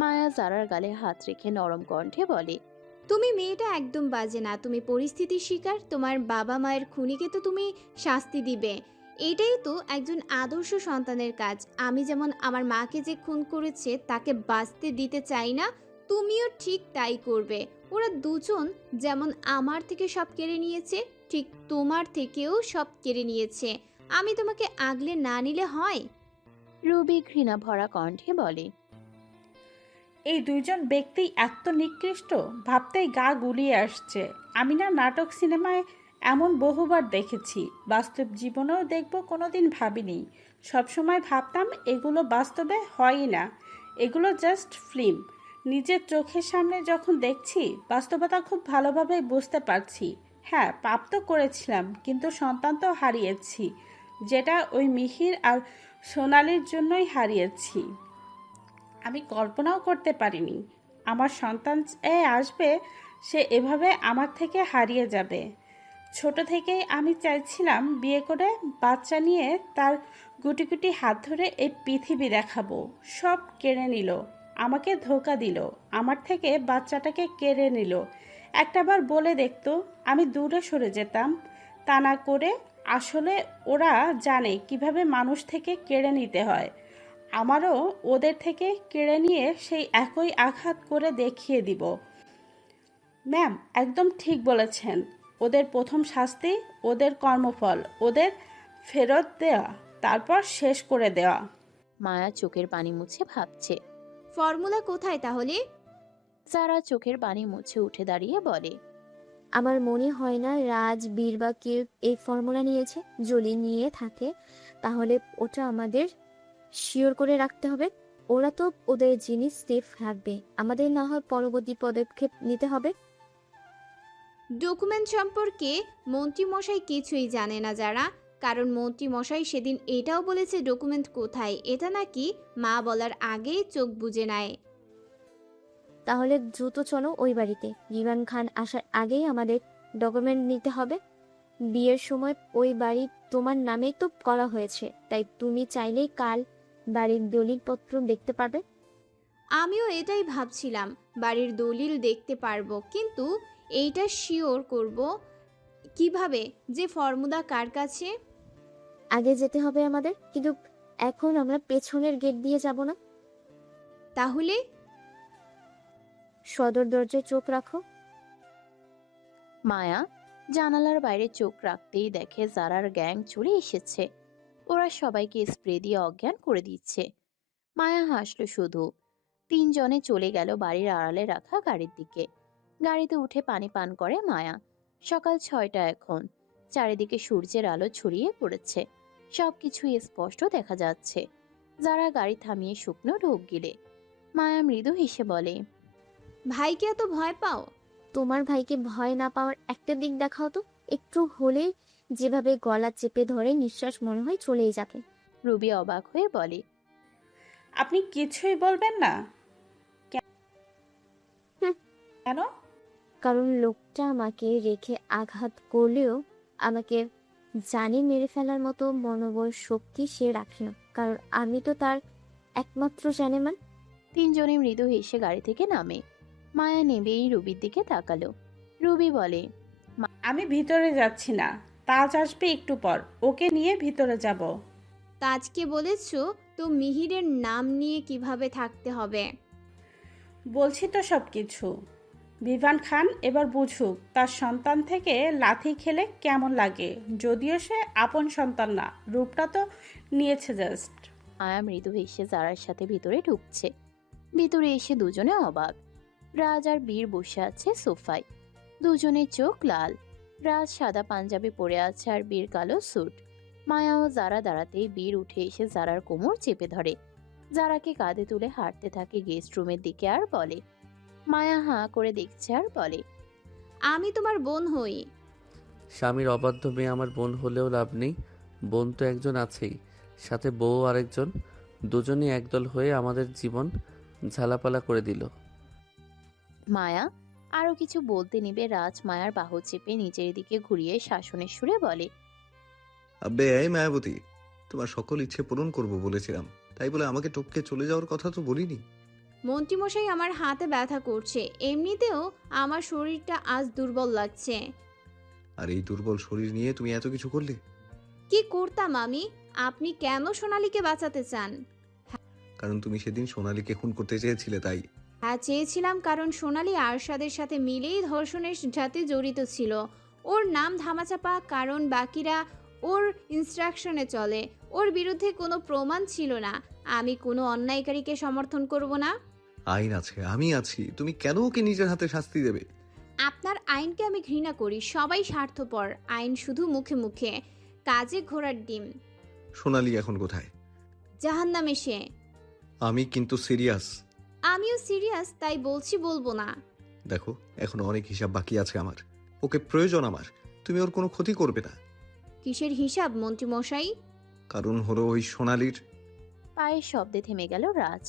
মায়া জারার গালে হাত রেখে নরম কণ্ঠে বলে, তুমি মেয়েটা একদম বাজে না, তুমি পরিস্থিতির শিকার। তোমার বাবা মায়ের খুনিকে তো তুমি শাস্তি দিবে। এটাই তো একজন আদর্শ সন্তানের কাজ। আমি যেমন আমার মাকে যে খুন করেছে তাকে বাঁচতে দিতে চাই না, তুমিও ঠিক তাই করবে। ওরা দুজন যেমন আমার থেকে সব কেড়ে নিয়েছে, ঠিক তোমার থেকেও সব কেড়ে নিয়েছে। আমি তোমাকে আগলে না নিলে হয়? রুবি ঘৃণা ভরা কণ্ঠে বলে, এই দুইজন ব্যক্তি এত নিকৃষ্ট, ভাবতেই গা গুলিয়ে আসছে। আমি না নাটক সিনেমায় এমন বহুবার দেখেছি, বাস্তব জীবনেও দেখব কোনোদিন ভাবিনি। সবসময় ভাবতাম এগুলো বাস্তবে হয়ই না, এগুলো জাস্ট ফিল্ম। নিজের চোখের সামনে যখন দেখছি বাস্তবতা খুব ভালোভাবে বুঝতে পারছি। হ্যাঁ, পাপ তো করেছিলাম, কিন্তু সন্তান তো হারিয়েছি, যেটা ওই মিহির আর সোনালির জন্যই হারিয়েছি। আমি কল্পনাও করতে পারিনি আমার সন্তান আসবে, সে এভাবে আমার থেকে হারিয়ে যাবে। ছোট থেকেই আমি চাইছিলাম বিয়ে করে বাচ্চা নিয়ে তার গুটি গুটি হাত ধরে এই পৃথিবী দেখাবো। সব কেড়ে নিল, আমাকে ধোঁকা দিল, আমার থেকে বাচ্চাটাকে কেড়ে নিল। একটাবার বলে দেখতো আমি দূরে সরে যেতাম। তা না করে আসলে ওরা জানে কিভাবে মানুষ থেকে কেড়ে নিতে হয়। আমারও ওদের থেকে কেড়ে নিয়ে সেই একই আঘাত করে দেখিয়ে দিব। ম্যাম একদম ঠিক বলেছেন। ওদের প্রথম শাস্তি, ওদের কর্মফল, ওদের ফেরত দেওয়া, তারপর শেষ করে দেওয়া। মায়া চোখের পানি মুছে ভাবছে। ফর্মুলা কোথায় তাহলে? জারা চোখের পানি মুছে উঠে দাঁড়িয়ে বলে, আমার মনে হয় না রাজ, বীর বা কেউ এই ফর্মুলা নিয়েছে। যদি নিয়ে থাকে তাহলে ওটা আমাদের শিওর করে রাখতে হবে। ওরা তো ওদের জিনিস সেফ রাখবে, আমাদের না হয় পরবর্তী পদক্ষেপ নিতে হবে। ডকুমেন্ট সম্পর্কে মন্ত্রীমশাই কিছুই জানে না যারা, কারণ মন্ত্রীমশাই সেদিন এটাও বলেছে ডকুমেন্ট কোথায়, এটা নাকি মা বলার আগেই চোখ বুজে নেয়। তাহলে দ্রুত চলো ওই বাড়িতে। রিভান খান আসার আগেই আমাদের ডকুমেন্ট নিতে হবে। বিয়ের সময় ওই বাড়ি তোমার নামেই তো করা হয়েছে, তাই তুমি চাইলেই কাল বাড়ির দলিলপত্র দেখতে পারবে। আমিও এটাই ভাবছিলাম, বাড়ির দলিল দেখতে পারবো, কিন্তু এইটা শিওর করব কিভাবে যে ফর্মুলা কার কাছে? আগে যেতে হবে আমাদের, কিন্তু এখন আমরা পেছনের গেট দিয়ে যাব না। তাহলে সদর দরজায় চোখ রাখো। মায়া জানালার বাইরে চোখ রাখতেই দেখে জারার গ্যাং চলে এসেছে। ওরা সবাইকে স্প্রে দিয়ে অজ্ঞান করে দিচ্ছে। মায়া হাসল শুধু। তিনজনে চলে গেল বাড়ির আড়ালে রাখা গাড়ির দিকে। গাড়িতে উঠে পানি পান করে মায়া। সকাল 6টা এখন। চারিদিকে সূর্যের আলো ছড়িয়ে পড়েছে, সবকিছু স্পষ্ট দেখা যাচ্ছে। যারা গাড়ি থামিয়ে শুকনো ঢোক গিলে মায়া মৃদু হেসে বলে, ভাইকে এত ভয় পাও? তোমার ভাইকে ভয় না পাওয়ার একটা দিক দেখাও তো। একটু হলে যেভাবে গলা চেপে ধরে নিঃশ্বাস মনে হয় চলেই যাবে। রুবি অবাক হয়ে বলে, আপনি কিছুই বলবেন না হুম, কেন? কারণ লোকটা আমাকে রেখে আঘাত করলেও আমাকে জানে মেরে ফেলার মতো মনোবল শক্তি সে রাখে না, কারণ আমি তো তার একমাত্র জানেমান। তিনজনে মৃদু হেসে গাড়ি থেকে নামে। মায়া নেবেই রুবির দিকে তাকালো। রুবি বলে, আমি ভিতরে যাচ্ছি না, তাজ আসবে একটু পর, ওকে নিয়ে ভিতরে যাব। তাজকে বলেছো তো মিহিরের নাম নিয়ে কিভাবে থাকতে হবে? বলছি তো সব কিছু। ভিভান খান এবার বুঝুক তার সন্তান থেকে লাথি খেলে কেমন লাগে, যদিও সে আপন সন্তান না, রূপটা তো নিয়েছে জাস্ট। মায়া মৃদু হেসে জারার সাথে ভিতরে ঢুকছে। ভিতরে এসে দুজনে অবাক। রাজ আর বীর বসে আছে সোফায়। দুজনের চোখ লাল। রাজ সাদা পাঞ্জাবি পরে আছে আর বীর কালো স্যুট। মায়া ও জারা দাঁড়াতেই বীর উঠে এসে জারার কোমর চেপে ধরে। জারাকে কাঁধে তুলে হাঁটতে থাকে গেস্ট রুমের দিকে আর বলে, মায়া হাঁ করে দেখছে আর বলে, আমি তোমার বোন হই। স্বামীর অবাধ্য মেয়ে আমার বোন হলেও লাভ নেই। বোন তো একজন আছেই, সাথে বউ আরেকজন। দুজনই একদল হয়ে আমাদের জীবন ঝালাপালা করে দিল। মায়া আরো কিছু বলতে নিবে রাজ মায়ার বাহু চেপে নিজের দিকে ঘুরিয়ে শাসনের সুরে বলে, আব্বে এই মায়াবতী, তোমার সকল ইচ্ছে পূরণ করব বলেছিলাম, তাই বলে আমাকে টপকে চলে যাওয়ার কথা তো বলিনি। মন্ত্রীমশাই আমার হাতে ব্যথা করছে, এমনিতেও আমার শরীরটা আজ দুর্বল লাগছে। আর এই দুর্বল শরীর নিয়ে তুমি এত কিছু করলে? কি করতাম আমি? আপনি কেন সোনালীকে বাঁচাতে চান? কারণ তুমি সেদিন সোনালীকে খুন করতে চেয়েছিলে, তাই। হ্যাঁ, চেয়েছিলাম, কারণ সোনালী আরশাদের সাথে মিলেই ধর্ষণের সাথে জড়িত ছিল। ওর নাম ধামাচাপা, কারণ বাকিরা ওর ইনস্ট্রাকশনে চলে। ওর বিরুদ্ধে কোনো প্রমাণ ছিল না। আমি কোনো অন্যায়কারীকে সমর্থন করব না। আইন আছে, আমি আছি, তুমি কেন ওকে নিজের হাতে শাস্তি দেবে? আপনার আইনকে আমি ঘৃণা করি। সবাই স্বার্থপর, আইন শুধু মুখে মুখে, কাজে ঘোড়ার ডিম। সোনালী এখন কোথায়? জাহান্নামে সে। আমি কিন্তু সিরিয়াস। আমিও সিরিয়াস, তাই বলছি বলবো না। দেখো, এখনো অনেক হিসাব বাকি আছে আমার। ওকে প্রয়োজন আমার। তুমি ওর কোনো ক্ষতি করবে না। কিসের হিসাব মন্ত্রীমশাই? কারণ হলো ওই সোনালীর। পায়ের শব্দে থেমে গেল রাজ।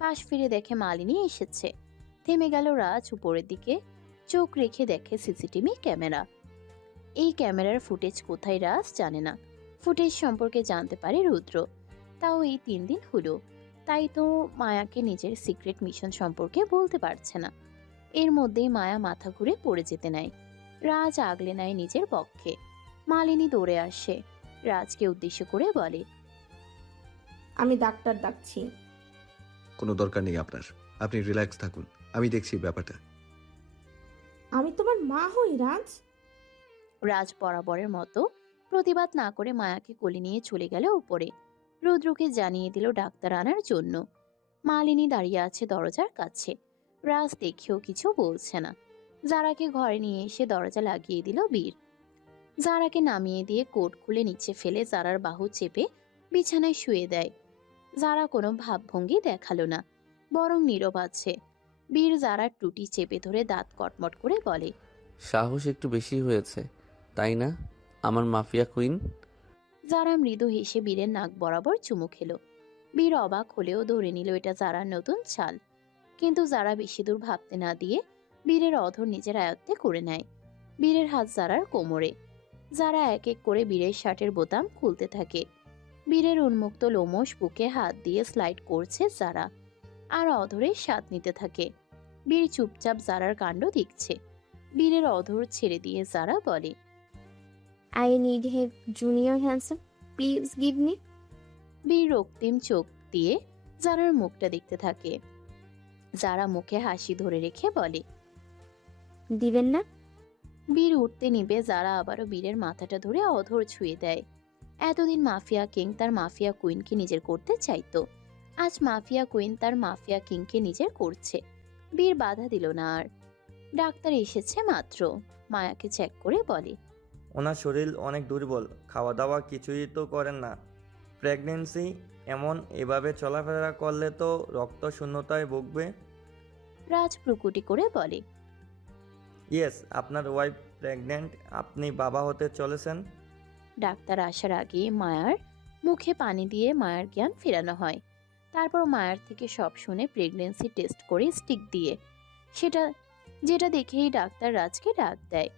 পাশ ফিরে দেখে মালিনী এসেছে। থেমে গেল রাজ, উপরের দিকে চোখ রেখে দেখে সিসিটিভি ক্যামেরা। এই ক্যামেরার ফুটেজ কোথায় রাজ জানে না। ফুটেজ সম্পর্কে জানতে পারে রুদ্র, তাও এই 3 দিন হলো। তাই তো মায়াকে নিজের সিক্রেট মিশন সম্পর্কে বলতে পারছে না। এর মধ্যেই মায়া মাথা ঘুরে পড়ে যেতে নেয়। রাজ আগলে নেয় নিজের পক্ষে। মালিনী দৌড়ে আসে, রাজকে উদ্দেশ্য করে বলে, আমি ডাক্তার ডাকছি। কোনো দরকার নেই আপনার। আপনি রিল্যাক্স থাকুন, আমি দেখছি ব্যাপারটা। আমি তোমার মা হই রাজ। রাজ বরাবরের মতো প্রতিবাদ না করে মায়াকে কোলে নিয়ে চলে গেল উপরে। রুদ্রকে জানিয়ে দিল ডাক্তার আনার জন্য। মালিনী দাঁড়িয়ে আছে দরজার কাছে। রাজ দেখেও কিছু বলছে না। জারাকে ঘরে নিয়ে এসে দরজা লাগিয়ে দিল বীর। জারাকে নামিয়ে দিয়ে কোট খুলে নিচে ফেলে জারার বাহু চেপে বিছানায় শুয়ে দেয়। জারা কোনো ভাবভঙ্গি দেখালো না, বরং নীরব আছে। বীর জারার টুটি চেপে ধরে দাঁত কটমট করে বলে, সাহস একটু বেশি হয়েছে, তাই না আমার মাফিয়া কুইন? জারা মৃদু হেসে বীরের নাক বরাবর চুমু খেলো। বীর অবাক হলেও ধরে নিল এটা জারার নতুন চাল। কিন্তু জারা বেশি দূর ভাবতে না দিয়ে বীরের অধর নিজের আয়ত্তে করে নেয়। বীরের হাত জারার কোমরে। জারা এক এক করে বীরের শার্টের বোতাম খুলতে থাকে। বীরের উন্মুক্ত লোমশ বুকে হাত দিয়ে স্লাইড করছে জারা, আর অধরে স্বাদ নিতে থাকে। বীর চুপচাপ জারার কাণ্ড দেখছে। বীরের অধর ছেড়ে দিয়ে জারা বলে, I need help junior handsome, please give me. বীর রক্তিম চোখ দিয়ে জারার মুখটা দেখতে থাকে। জারা মুখে হাসি ধরে রেখে বলে, দিবেন না? বীর উঠতে নিবে, যারা আবারও বীরের মাথাটা ধরে অধর ছুঁয়ে দেয়। এতদিন মাফিয়া কিং তার মাফিয়া কুইনকে নিজের করতে চাইতো, আজ মাফিয়া কুইন তার মাফিয়া কিংকে নিজের করছে। বীর বাধা দিল না আর। ডাক্তার এসেছে মাত্র, মায়াকে চেক করে বলে, ওনার শরীর অনেক দুর্বল, খাওয়া দাওয়া কিছুই তো করেন না। প্রেগনেন্সি এমন এভাবে চলাফেরা করলে তো রক্ত শূন্যতায় ভুগবে। রাজ প্রকুটি করে বলে, ইয়েস, আপনার ওয়াইফ প্রেগনেন্ট, আপনি বাবা হতে চলেছেন। ডাক্তার আসার আগে মায়ার মুখে পানি দিয়ে মায়ার জ্ঞান ফেরানো হয়। তারপর মায়ার থেকে সব শুনে প্রেগনেন্সি টেস্ট করে স্টিক দিয়ে যেটা দেখেই ডাক্তার রাজকে ডাক দেয়।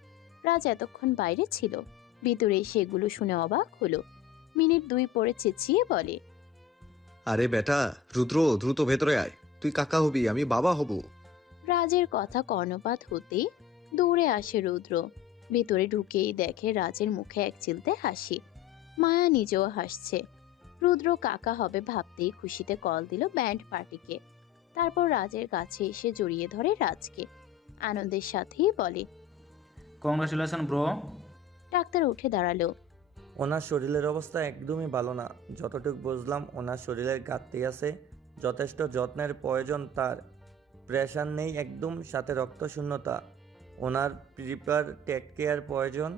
রাজ এতক্ষণ বাইরে ছিল, ভিতরে সেগুলো শুনে অবাক হলো। মিনিট 2 পরে চেঁচিয়ে বলে, আরে বেটা রুদ্র, দ্রুত ভেতরে আয়। তুই কাকা হবি, আমি বাবা হব। রাজের কথা কর্ণপাত হতেই দৌড়ে আসে রুদ্র। ভেতরে ঢুকেই দেখে রাজের মুখে এক চিলতে হাসি। মায়া নিজেও হাসছে। রুদ্র কাকা হবে ভাবতেই খুশিতে কল দিল ব্যান্ড পার্টিকে। তারপর রাজের কাছে এসে জড়িয়ে ধরে রাজকে, আনন্দের সাথেই বলে, কংগ্রাচুলেশন ব্রো। ডাক্তার উঠে দাঁড়ালো। ওনার শরীরের অবস্থা একদমই ভালো না। যতটুকু বুঝলাম ওনার শরীরের ঘাটতি আছে, যথেষ্ট যত্নের প্রয়োজন তার। প্রেশার নেই একদম, সাথে রক্ত শূন্যতা। ওনার প্রিপার টেক কেয়ার প্রয়োজন।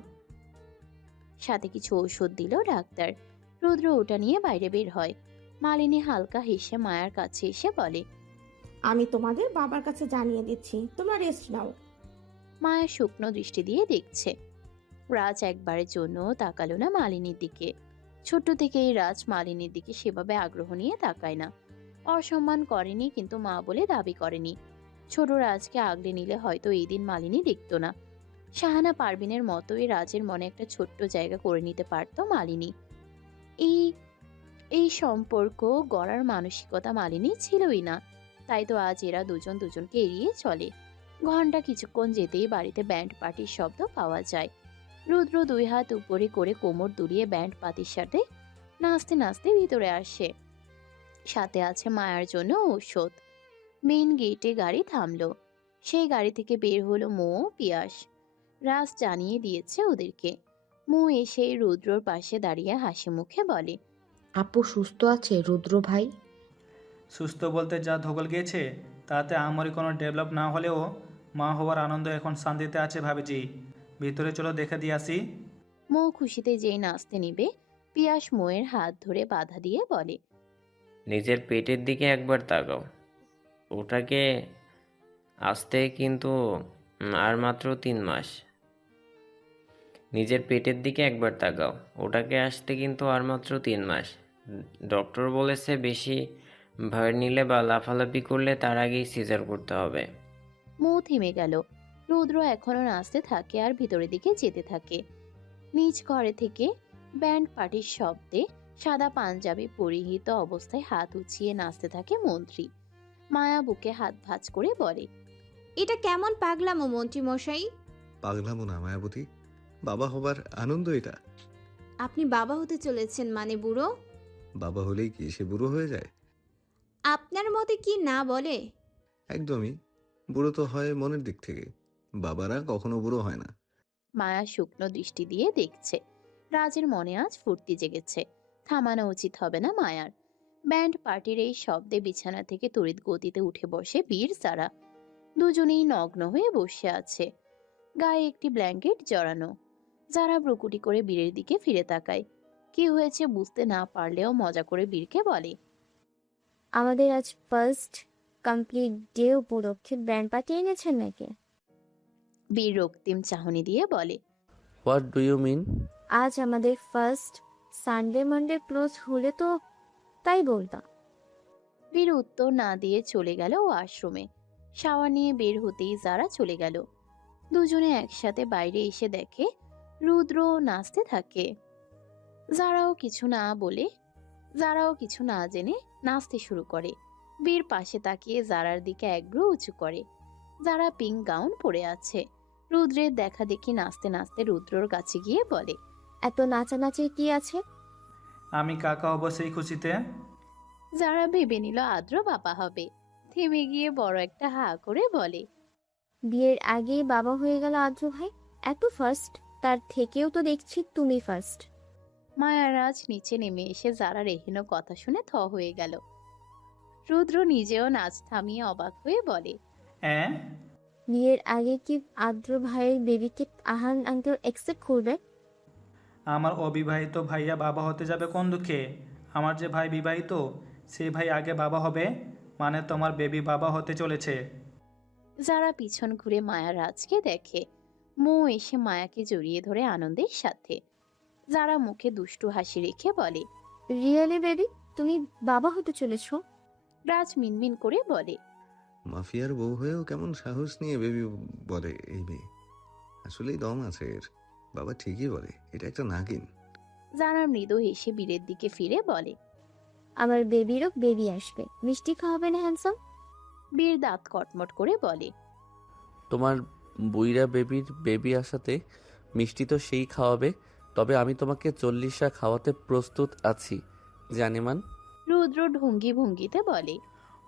সাথে কিছু ঔষধ দিল ডাক্তার। রুদ্র ওটা নিয়ে বাইরে বের হয়। মালিনী হালকা হেসে মায়ার কাছে এসে বলে, আমি তোমাদের বাবার কাছে জানিয়ে দিচ্ছি, তোমরা রেস্ট নাও। মায়া শুকনো দৃষ্টি দিয়ে দেখছে। রাজ একবারের জন্য তাকালো না মালিনীর দিকে। ছোট্ট থেকেই রাজ মালিনীর দিকে সেভাবে আগ্রহ নিয়ে তাকায় না। অসম্মান করেনি, কিন্তু মা বলে দাবি করেনি। ছোট রাজকে আগলে নিলে হয়তো এই দিন মালিনী দেখতো না। শাহানা পারভিনের মতোই রাজের মনে একটা ছোট্ট জায়গা করে নিতে পারত মালিনী। এই সম্পর্ক গড়ার মানসিকতা মালিনী ছিলই না। তাই তো আজ এরা দুজন দুজনকে এড়িয়ে চলে। ঘন্টা কিছুক্ষণ যেতেই বাড়িতে ব্যান্ড পার্টির শব্দ পাওয়া যায়। রুদ্র 2 হাত উপরে করে কোমর দুলিয়ে ব্যান্ড পার্টির সাথে নাচতে নাচতে ভিতরে আসে। সাথে আছে মায়ার জন্য ঔষধ। মেইন গেটে গাড়ি থামলো। সেই গাড়ি থেকে বের হলো মো ও পিয়াস। রাজ জানিয়ে দিয়েছে ওদেরকে। মো এসে রুদ্রর পাশে দাঁড়িয়ে হাসি মুখে বলে, আপু সুস্থ আছে রুদ্র ভাই? সুস্থ বলতে যা ধকল গিয়েছে তাতে আমারই কোনো ডেভেলপ না হলেও মা হওয়ার আনন্দ এখন শান্তিতে আছে ভাবিজি। ভিতরে চলো দেখে দিয়ে আসি। মো খুশিতে যেই নাচতে নিবে, পিয়াস মোয়ের হাত ধরে বাধা দিয়ে বলে, নিজের পেটের দিকে একবার তাকাও। ওটাকে আসতে কিন্তু আর মাত্র 3 মাস। নিজের পেটের দিকে একবার তাকাও। ওটাকে আসতে কিন্তু আর মাত্র 3 মাস। ডক্টর বলেছে বেশি ভয় নিলে বা লাফালাফি করলে তার আগেই সিজার করতে হবে। মো থেমে গেল। রুদ্র এখনো নাচতে থাকে আর ভিতরের দিকে যেতে থাকে। নিজ ঘরে থেকে ব্যান্ড পার্টির শব্দে সাদা পাঞ্জাবি পরিহিত অবস্থায় হাত উঁচিয়ে নাচতে থাকে মন্ত্রী। মায়া বুকে হাত ভাঁজ করে বলে, এটা কেমন পাগলামো মন্ত্রী মশাই? পাগলামো না মায়াবতী, বাবা হবার আনন্দ এটা। আপনি বাবা হতে চলেছেন মানে বুড়ো? বাবা হলেই কি সে বুড়ো হয়ে যায়? আপনার মতে কি না বলে? একদমই। বুড়ো তো হয় মনের দিক থেকে, বাবারা কখনো বুড়ো হয় না। মায়া শুকনো দৃষ্টি দিয়ে দেখছে। রাজের মনে আজ ফুর্তি জেগেছে। থামানো উচিত হবে না মায়ার। ব্যান্ড পার্টির এই শব্দে বিছানা থেকে তড়িৎ গতিতে উঠে বসে বীর যারা। দুজনেই নগ্ন হয়ে বসে আছে। গায়ে একটি ব্ল্যাঙ্কেট জড়ানো। যারা ব্রুকুটি করে বীরের দিকে ফিরে তাকায়। কি হয়েছে বুঝতে না পারলেও মজা করে বীরকে বলে, আমাদের আজ ফার্স্ট কমপ্লিট ডে উপলক্ষে ব্যান্ড পার্টি এনেছেন নাকি? বীর রক্তিম চাহনি দিয়ে বলে, হোয়াট ডু ইউ মিন? আজ আমাদের ফার্স্ট সানডে মানডে ক্লোজ হলে তো তাই বলতাম। বীর উত্তর না দিয়ে চলে গেল ওয়াশরুমে। শাওয়ার নিয়ে বের হতেই যারা চলে গেল। দুজনে একসাথে বাইরে এসে দেখে রুদ্র নাচতে থাকে। যারাও কিছু না জেনে নাচতে শুরু করে। বীর পাশে তাকিয়ে জারার দিকে একব্রু উঁচু করে। যারা পিঙ্ক গাউন পরে আছে। রুদ্রের দেখা দেখি নাচতে নাচতে রুদ্রর কাছে গিয়ে বলে, এত নাচানাচির কি আছে? আমি কাকা হব সেই খুশিতে। যারা ভেবে নিল আদ্র বাবা হবে। থেমে গিয়ে বড় একটা হা করে বলে, বিয়ের আগেই বাবা হয়ে গেল আদ্র ভাই, এত ফার্স্ট। তার থেকেও তো দেখছি তুমি ফার্স্ট। মায়ারাজ নিচে নেমে এসে যারা এহেন কথা শুনে থ হয়ে গেল। রুদ্র নিজেও নাচ থামিয়ে অবাক হয়ে বলে, হ্যাঁ, বিয়ের আগে কি আদ্র ভাইয়ের বেবিকে আহান আঙ্কেল একসেপ্ট করবে? আমার অবিবাহিত ভাইয়া বাবা হতে যাবে কোন দুঃখে? আমার যে ভাই বিবাহিত সেই ভাই আগে বাবা হবে, মানে তোমার বেবি বাবা হতে চলেছে। যারা পিছন ঘুরে মায়ারাজকে দেখে। মৌ এসে মায়াকে জড়িয়ে ধরে আনন্দের সাথে। যারা মুখে দুষ্টু হাসি রেখে বলে, রিয়েলি বেবি তুমি বাবা হতে চলেছো? রাজ মিনমিন করে বলে, মাফিয়ার বউ হয়েও কেমন সাহস নিয়ে বেবি বলে এই মেয়ে। আসলেই দম আছে এর। বাবা ঠিকই বলে, এটা একটা নাগিন। যারা মৃদু হেসে বীরের দিকে ফিরে বলে, আমার বেবিরও বেবি আসবে, মিষ্টি খাওয়াবে না হ্যান্ডসাম? বীর দাঁত কটমট করে বলে, তোমার বুইরা বেবির বেবি আসাতে মিষ্টি তো সেই খাওয়াবে, তবে আমি তোমাকে 40টা খাওয়াতে প্রস্তুত আছি জানেমান। রুদ্র ঢুঙ্গি ভঙ্গিতে বলে,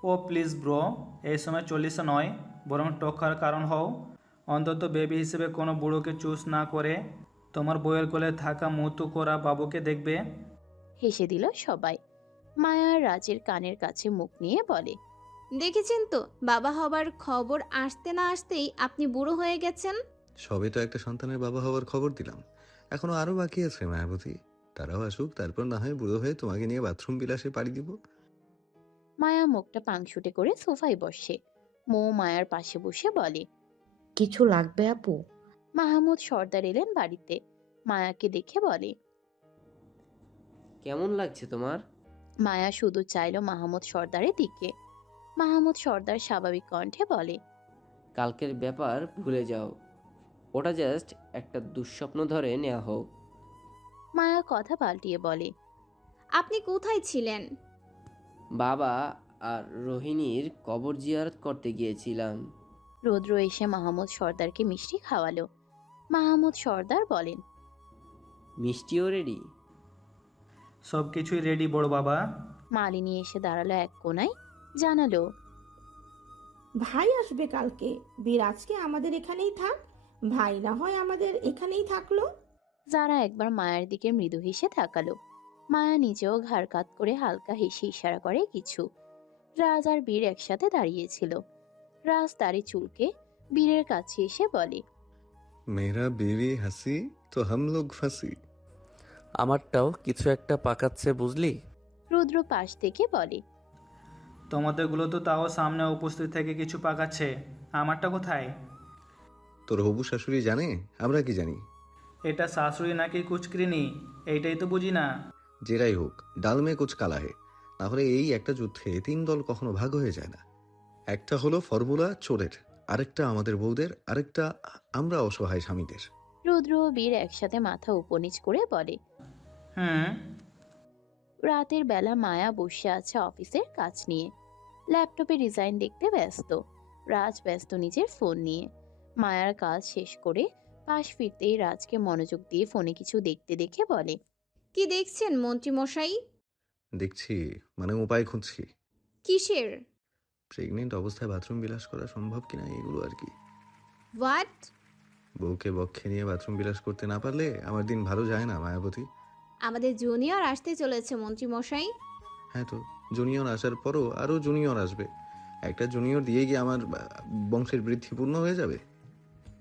ও প্লিজ ব্রো, এই সময় 40 নয়, বরং টকার কারণ হও। অন্তত বেবি হিসেবে কোনো বুড়োকে চুজ না করে তোমার বইয়ের কোলে থাকা মুতু করা বাবুকে দেখবে। হেসে দিল সবাই। মায়া রাজের কানের কাছে মুখ নিয়ে বলে, দেখেছেন তো বাবা হবার খবর আসতে না আসতেই আপনি বুড়ো হয়ে গেছেন। সবে তো একটা সন্তানের বাবা হওয়ার খবর দিলাম, এখনো আরো বাকি আছে মায়াবতী। তারাও আসুক, তারপর না হয় বুড়ো হয়ে তোমাকে নিয়ে বাথরুম বিলাসে পাড়ি দিব। মায়া মুখটা পাংশুটে করে সোফায় বসে। মৌ মায়ার পাশে বসে বলে, কিছু লাগবে আপু? মাহমুদ সর্দার এলেন বাড়িতে। মায়াকে দেখে বলে, কেমন লাগছে তোমার? মায়া শুধু চাইল মাহমুদ সর্দারের দিকে। মাহমুদ সর্দার স্বাভাবিক কণ্ঠে বলে, কালকের ব্যাপার ভুলে যাও। ওটা জাস্ট একটা দুঃস্বপ্ন ধরে নেওয়া হোক। মায়া কথা পাল্টিয়ে বলে, আপনি কোথায় ছিলেন? বাবা আর রোহিণীর কবর জিয়ারত করতে গিয়েছিলাম। রুদ্র এসে মাহমুদ সর্দারকে মিষ্টি খাওয়ালো। মাহমুদ সর্দার বলেন, মিষ্টিও রেডি? সব কিছুই রেডি বড় বাবা। মালিনী এসে দাঁড়ালো এক কোনায়, জানালো, ভাই আসবে কালকে, বিরাজকে আমাদের এখানেই থাক। ভাই না হয় আমাদের এখানেই থাকলো। যারা একবার মায়ের দিকে মৃদু হেসে তাকালো। মায়া নিজেও ঘাড় কাত করে হালকা হেসে ইশারা করে কিছু। রাজ আর বীর একসাথে দাঁড়িয়েছিল। রাজ দাড়ি চুলকে বীরের কাছে এসে বলে, মেরা বিবি হাসি তো হাম লোগ ফাঁসি। আমারটাও কিছু একটা পাকাচ্ছে বুঝলি। রুদ্র পাশ থেকে বলে, তোমাদেরগুলো তো তাও সামনে উপস্থিত থেকে কিছু পাকাচ্ছে, আমারটা কোথায়? তোর হবু শাশুড়ি জানে, আমরা কি জানি? এটা শাশুড়ি নাকি কুচক্রিনি, এইটাই তো বুঝি না। যেরাই হোক, ডাল মে কুচ কালা হে। না হলে এই একটা যুদ্ধে 3 দল কখনো ভাগ হয়ে যায় না। একটা হলো ফর্মুলা চোরের, আরেকটা আমাদের বউদের, আরেকটা আমরা অসহায় স্বামীদের। রুদ্র ও বীর একসাথে মাথা উপনিচ করে বলে। হুম। রাতের বেলা মায়া বসে আছে অফিসের কাজ নিয়ে। ল্যাপটপে ডিজাইন দেখতে ব্যস্ত। রাজ ব্যস্ত নিজের ফোন নিয়ে। মায়ার কাজ শেষ করে পাশ ফিরতেই রাজকে মনোযোগ দিয়ে ফোনে কিছু দেখতে দেখে বলে, কি দেখছেন মন্ত্রী মশাই? দেখছি, মানে উপায় খুঁজছি। কিসের? প্রেগনেন্ট অবস্থায় বাথরুম বিলাস করা সম্ভব কিনা এগুলো আর কি। হোয়াট? বউকে বক্ষে নিয়ে বাথরুম বিলাস করতে না পারলে আমার দিন ভালো যায় না মায়াবতী। আমাদের জুনিয়র আসতে চলেছে মন্ত্রী মশাই। হ্যাঁ তো, জুনিয়র আসার পরও আরও জুনিয়র আসবে। একটা জুনিয়র দিয়ে গিয়ে আমার বংশের বৃদ্ধি পূর্ণ হয়ে যাবে।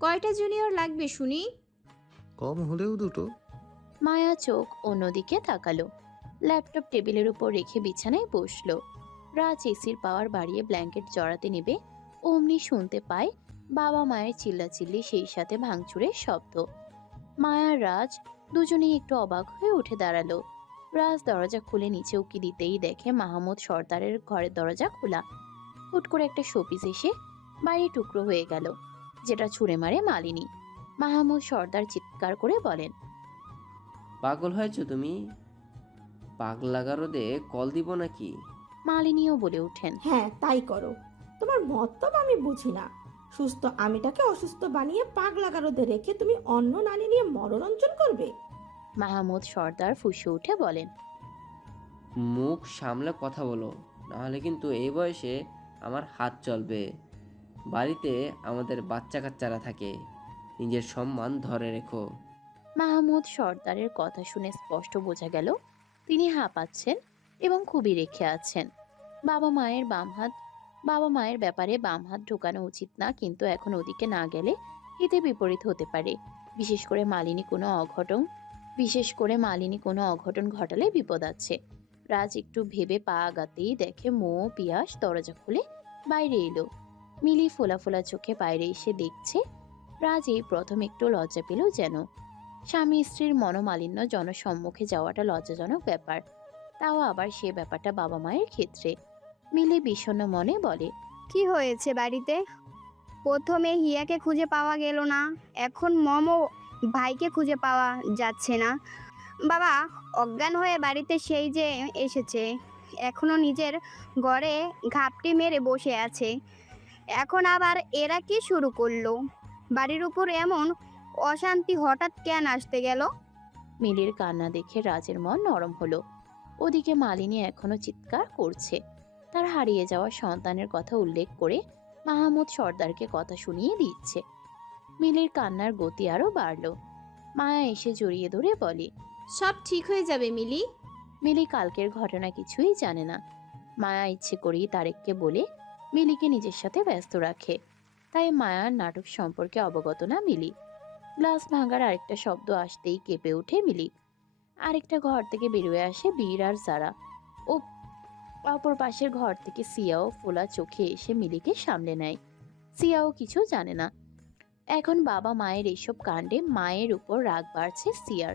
কয়টা জুনিয়র লাগবে শুনি? কম হলেও 2টো। মায়া চোখ অন্যদিকে তাকালো। ল্যাপটপ টেবিলের উপর রেখে বিছানায় বসলো। রাজ এসির পাওয়ার বাড়িয়ে ব্ল্যাঙ্কেট জড়াতে নেবে, অমনি শুনতে পায় বাবা মায়ের চিল্লাচিল্লি, সেই সাথে ভাঙচুরের শব্দ। মায়া আর রাজ দুজনেই একটু অবাক হয়ে উঠে দাঁড়ালো। রাজ দরজা খুলে নিচে উকি দিতেই দেখে মাহমুদ সর্দারের ঘরের দরজা খোলা। হুট করে একটা শোপিস এসে বাইরে টুকরো হয়ে গেল, যেটা ছুঁড়ে মারে মালিনী। মাহমুদ সর্দার চিৎকার করে বলেন, পাগল হয়েছো তুমি? পাগলা গারদে কল দিব নাকি? মালিনীও বলে ওঠেন, হ্যাঁ তাই করো। তোমার মতলব আমি বুঝি না। সুস্থ আমিটাকে অসুস্থ বানিয়ে পাগলা গারদে রেখে তুমি অন্য নারী নিয়ে মনোরঞ্জন করবে? মাহমুদ সর্দার ফুঁসে উঠে বলেন, মুখ সামলে কথা বলো, নাহলে কিন্তু এই বয়সে আমার হাত চলবে। বাড়িতে আমাদের বাচ্চা কাচ্চারা থাকে, নিজের সম্মান ধরে রেখো। মাহমুদ সর্দারের কথা শুনে স্পষ্ট বোঝা গেল তিনি হাঁপাচ্ছেন এবং খুবই রেখে আছেন। বাবা মায়ের ব্যাপারে বাম হাত ঢোকানো উচিত না, কিন্তু এখন ওদিকে না গেলে হিতে বিপরীত হতে পারে। বিশেষ করে মালিনী কোনো অঘটন ঘটালে বিপদ আছে। রাজ একটু ভেবে পা আগাতেই দেখে মো পিয়াস দরজা খুলে বাইরে এলো। মিলি ফোলা ফোলা চোখে বাইরে এসে দেখছে। রাজ এই প্রথম একটু লজ্জা পেল যেন। স্বামী স্ত্রীর মনোমালিন্য জনসম্মুখে যাওয়াটা লজ্জাজনক ব্যাপার, তাও আবার সে ব্যাপারটা বাবা মায়ের ক্ষেত্রে। মিলি বিষণ্ণ মনে বলে, কি হয়েছে বাড়িতে? প্রথমে হিয়াকে খুঁজে পাওয়া গেল না, এখন মমও ভাইকে খুঁজে পাওয়া যাচ্ছে না। বাবা অজ্ঞান হয়ে বাড়িতে সেই যে এসেছে, এখনো নিজের ঘরে ঘাপটি মেরে বসে আছে। এখন আবার এরা কি শুরু করলো? বাড়ির উপর এমন অশান্তি হঠাৎ কেন আসতে গেল? মিলির কান্না দেখে রাজের মন নরম হলো। ওদিকে মালিনী এখনো চিৎকার করছে। তার হারিয়ে যাওয়া সন্তানের কথা উল্লেখ করে মাহমুদ সর্দারকে কথা শুনিয়ে দিচ্ছে। মিলির কান্নার গতি আরো বাড়ল। মায়া এসে জড়িয়ে ধরে বলে, সব ঠিক হয়ে যাবে মিলি। মিলি কালকের ঘটনা কিছুই জানে না। মায়া ইচ্ছে করেই তারেককে বলে মিলিকে নিজের সাথে ব্যস্ত রাখে, তাই মায়ার নাটক সম্পর্কে অবগত না মিলি। গ্লাস ভাঙার আরেকটা শব্দ আসতেই কেঁপে ওঠে মিলি। আরেকটা ঘর থেকে বেরোয় আসে বীর আর সারা। ও অপর পাশের ঘর থেকে সিয়াও ফোলা চোখে এসে মিলিকে সামলে নেয়। সিয়াও কিছু জানে না। এখন বাবা মায়ের এইসব কাণ্ডে মায়ের উপর রাগ বাড়ছে সিয়ার।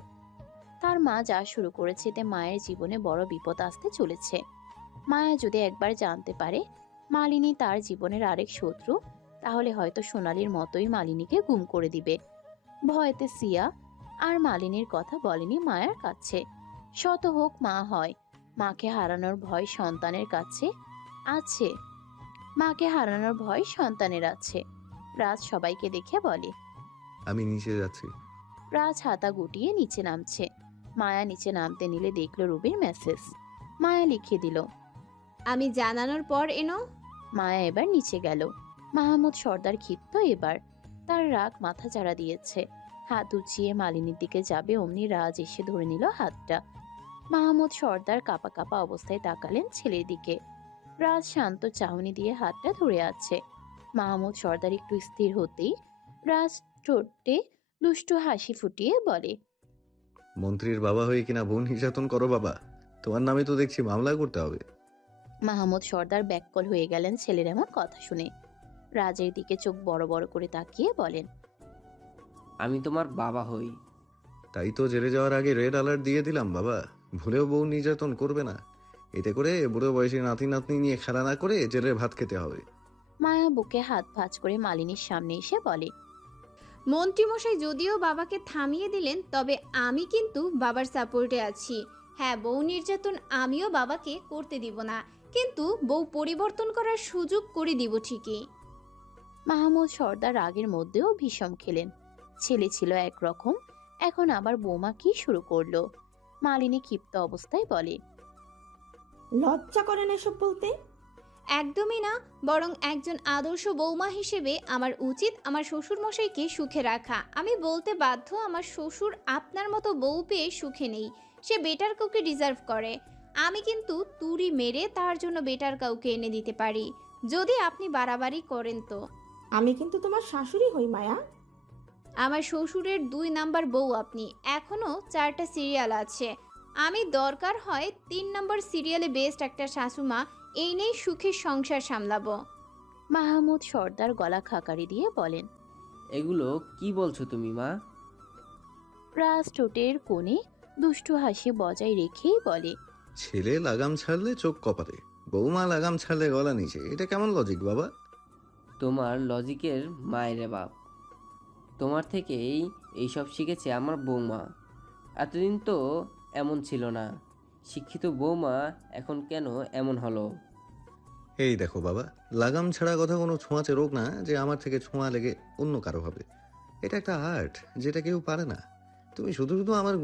তার মা যা শুরু করেছে এতে মায়ের জীবনে বড় বিপদ আসতে চলেছে। মায়া যদি একবার জানতে পারে মালিনী তার জীবনের আরেক শত্রু, তাহলে হয়তো সোনালীর মতোই মালিনীকে গুম করে দিবে। ভয়তে সিয়া আর মালিনীর কথা বলেনি মায়ার কাছে। শত হোক মা হয়, মাকে হারানোর ভয় সন্তানের কাছে আছে। মাকে হারানোর ভয় সন্তানের আছে। রাজ সবাইকে দেখে বলে। আমি নিচে যাচ্ছি। রাজ হাতা গুটিয়ে নিচে নামছে। মায়া নিচে নামতে নিলে দেখলো রুবির মেসেজ। মায়া লিখে দিল। আমি জানানোর পর এনো। মায়া এবার নিচে গেল। মাহমুদ সর্দার ক্ষিপ্ত এবার। তার রাগ মাথা চাড়া দিয়েছে। হাত উঁচিয়ে মালিনীর দিকে যাবে অমনি রাজ এসে ধরে নিল হাতটা। মাহমুদ সর্দার কাঁপা কাঁপা অবস্থায় তাকালেন ছেলের দিকে। রাজ শান্ত চাহনি দিয়ে হাতটা ধরে আছে। মাহমুদ সর্দার একটু স্থির হতেই রাজ ঠোঁটে দুষ্টু হাসি ফুটিয়ে বলে। মন্ত্রীর বাবা হয়ে কিনা বোন নির্যাতন করো বাবা? তোমার নামে তো দেখছি মামলা করতে হবে। মাহমুদ সর্দার ব্যাককল হয়ে গেলেন ছেলের এমন কথা শুনে। রাজের দিকে চোখ বড় বড় করে তাকিয়ে বলেন। আমি তোমার বাবা হই। তাই তো জেলে যাওয়ার আগে রেড অ্যালার্ট দিয়ে দিলাম বাবা, ভুলেও বউ নির্যাতন করবে না। এতে করে বুড়ো বয়সী নাতি নাতনি নিয়ে খেলা না করে জেলের ভাত খেতে হবে। মায়া বুকে হাত ভাঁজ করে মালিনীর সামনে এসে বলে। মন্ত্রীমশাই যদিও বাবাকে থামিয়ে দিলেন, তবে আমি কিন্তু বাবার সাপোর্টে আছি। হ্যাঁ, বউ নির্যাতন আমিও বাবাকে করতে দিব না, কিন্তু বউ পরিবর্তন করার সুযোগ করে দিব ঠিকই। মাহমুদ সর্দার রাগের মধ্যেও ভীষণ খেলেন। ছেলে ছিল একরকম, এখন আবার বৌমা কি শুরু করলো। মালিনী ক্ষিপ্ত অবস্থায় বলে। লজ্জা করেন এসব বলতে? একদমই না, বরং একজন আদর্শ বৌমা হিসেবে আমার উচিত আমার শ্বশুর মশাইকে সুখে রাখা। আমি বলতে বাধ্য, আমার শ্বশুর আপনার মতো বউ পেয়ে সুখে নেই। সে বেটার কাউকে ডিজার্ভ করে। আমি কিন্তু তুড়ি মেরে তার জন্য বেটার কাউকে এনে দিতে পারি, যদি আপনি বাড়াবাড়ি করেন তো। আমি কিন্তু তোমার শাশুড়ি হই মায়া। আমার শ্বশুরের 2 নাম্বার বউ আপনি। এখনো 4টা সিরিয়াল আছে। আমি দরকার হয় 3 নম্বর সিরিয়ালে বেস্ট একটা শাশুমা এই নেই সুখের সংসার সামলাবো। মাহমুদ সর্দার গলা খাকারি দিয়ে বলেন। এগুলো কি বলছো তুমি মা? রাজ ঠোঁটের কোণে দুষ্টু হাসি বজায় রেখেই বলে। ছেলে লাগাম ছাড়লে চোখ কপালে, বৌমা লাগাম ছাড়লে গলা নিচে। এটা কেমন লজিক বাবা? তোমার লজিকের মায়েরে বাপ। তোমার থেকেই এইসব শিখেছে আমার বৌমা। এতদিন তো এমন ছিল না। শিক্ষিত বৌমা এখন কেন এমন হলো? এই দেখো বাবা, লাগাম ছাড়া কথা কোনো ছোঁয়াচে রোগ না যে আমার থেকে ছোঁয়া লেগে অন্য কারো হবে। এটা একটা আর্ট, যেটা কেউ পারে না। তুমি শুধু শুধু আমার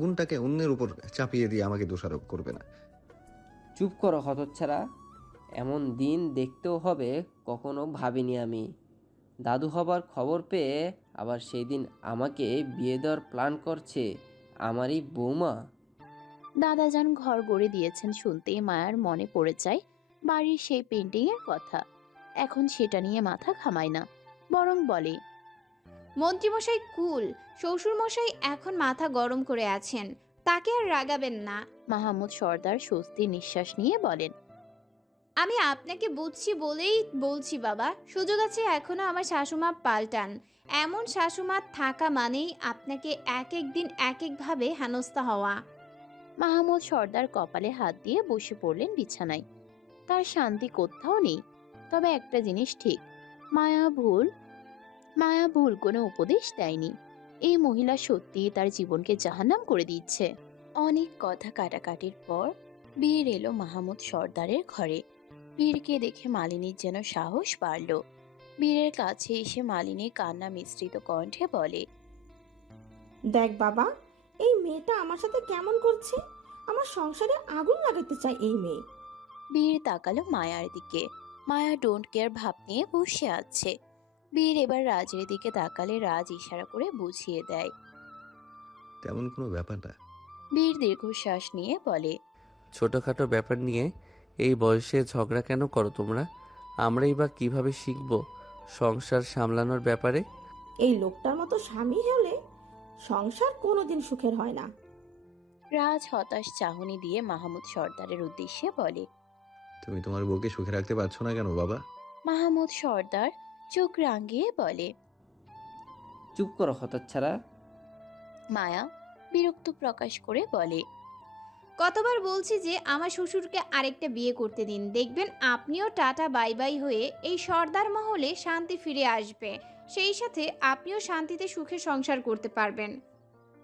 গুণটাকে অন্যের উপর চাপিয়ে দিয়ে আমাকে দোষারোপ করবে না। চুপ করো হতচ্ছাড়া। এমন দিন দেখতেও হবে কখনো ভাবিনি আমি। দাদু হবার খবর পেয়ে আবার সেই দিন আমাকে বিয়ে দেওয়ার প্ল্যান করছে আমারই বৌমা। দাদাজান ঘর গড়ে দিয়েছেন শুনতেই মায়ার মনে পড়ে যায় বাড়ির সেই পেন্টিং এর কথা। এখন সেটা নিয়ে মাথা ঘামায় না, বরং বলে। মন্ত্রীমশাই কুল, শ্বশুরমশাই এখন মাথা গরম করে আছেন, তাকে আর রাগাবেন না। মাহমুদ সর্দার স্বস্তির নিঃশ্বাস নিয়ে বলেন। আমি আপনাকে বুঝছি বলেই বলছি বাবা, সুযোগ আছে এখনো আমার শাশুমা পাল্টান। এমন শাশুমা থাকা মানেই আপনাকে এক এক দিন এক একভাবে হেনস্থা হওয়া। মাহমুদ সর্দার কপালে হাত দিয়ে বসে পড়লেন বিছানায়। তার শান্তি কোথাও নেই। তবে একটা জিনিস ঠিক, মায়া ভুল কোনো উপদেশ দেয়নি। এই মহিলা সত্যিই তার জীবনকে জাহান্নাম করে দিচ্ছে। অনেক কথা কাটাকাটির পর বীর এলো মাহমুদ সর্দারের ঘরে। বীরকে দেখে মালিনীর যেন সাহস বাড়ল। বীরের কাছে এসে মালিনী কান্না মিশ্রিত কণ্ঠে বলে। দেখ বাবা, এই মেয়েটা আমার সাথে কেমন করছে। আমার সংসারে আগুন লাগাতে চায় এই মেয়ে। বীর তাকালো মায়ার দিকে। মায়া ডোন্ট কেয়ার ভাব নিয়ে বসে আছে। বীর এবার রাজের দিকে তাকালে রাজ ইশারা করে বুঝিয়ে দেয়। তেমন কোনো ব্যাপার না। বীর দীর্ঘশ্বাস নিয়ে বলে। ছোটখাটো ব্যাপার নিয়ে এই বয়সে ঝগড়া কেন করো তোমরা? আমরাই বা কিভাবে শিখবো সংসার সামলানোর ব্যাপারে? এই লোকটার মতো স্বামী হলে সংসার কোনোদিন সুখের হয় না। রাজ হতাশ চাহনি দিয়ে মাহমুদ সর্দারের উদ্দেশ্যে বলে। তুমি তোমার বউকে সুখে রাখতে পারছো না কেন বাবা? মাহমুদ সর্দার চোখ রাঙিয়ে বলে। চুপ করো হতচ্ছাড়া। মায়া বিরক্ত প্রকাশ করে বলে। কতবার বলছি যে আমার শ্বশুরকে আরেকটা বিয়ে করতে দিন, দেখবেন আপনিও টাটা বাই বাই হয়ে এই সর্দার মহলে শান্তি ফিরে আসবে। সেই সাথে আপনিও শান্তিতে সুখে সংসার করতে পারবেন।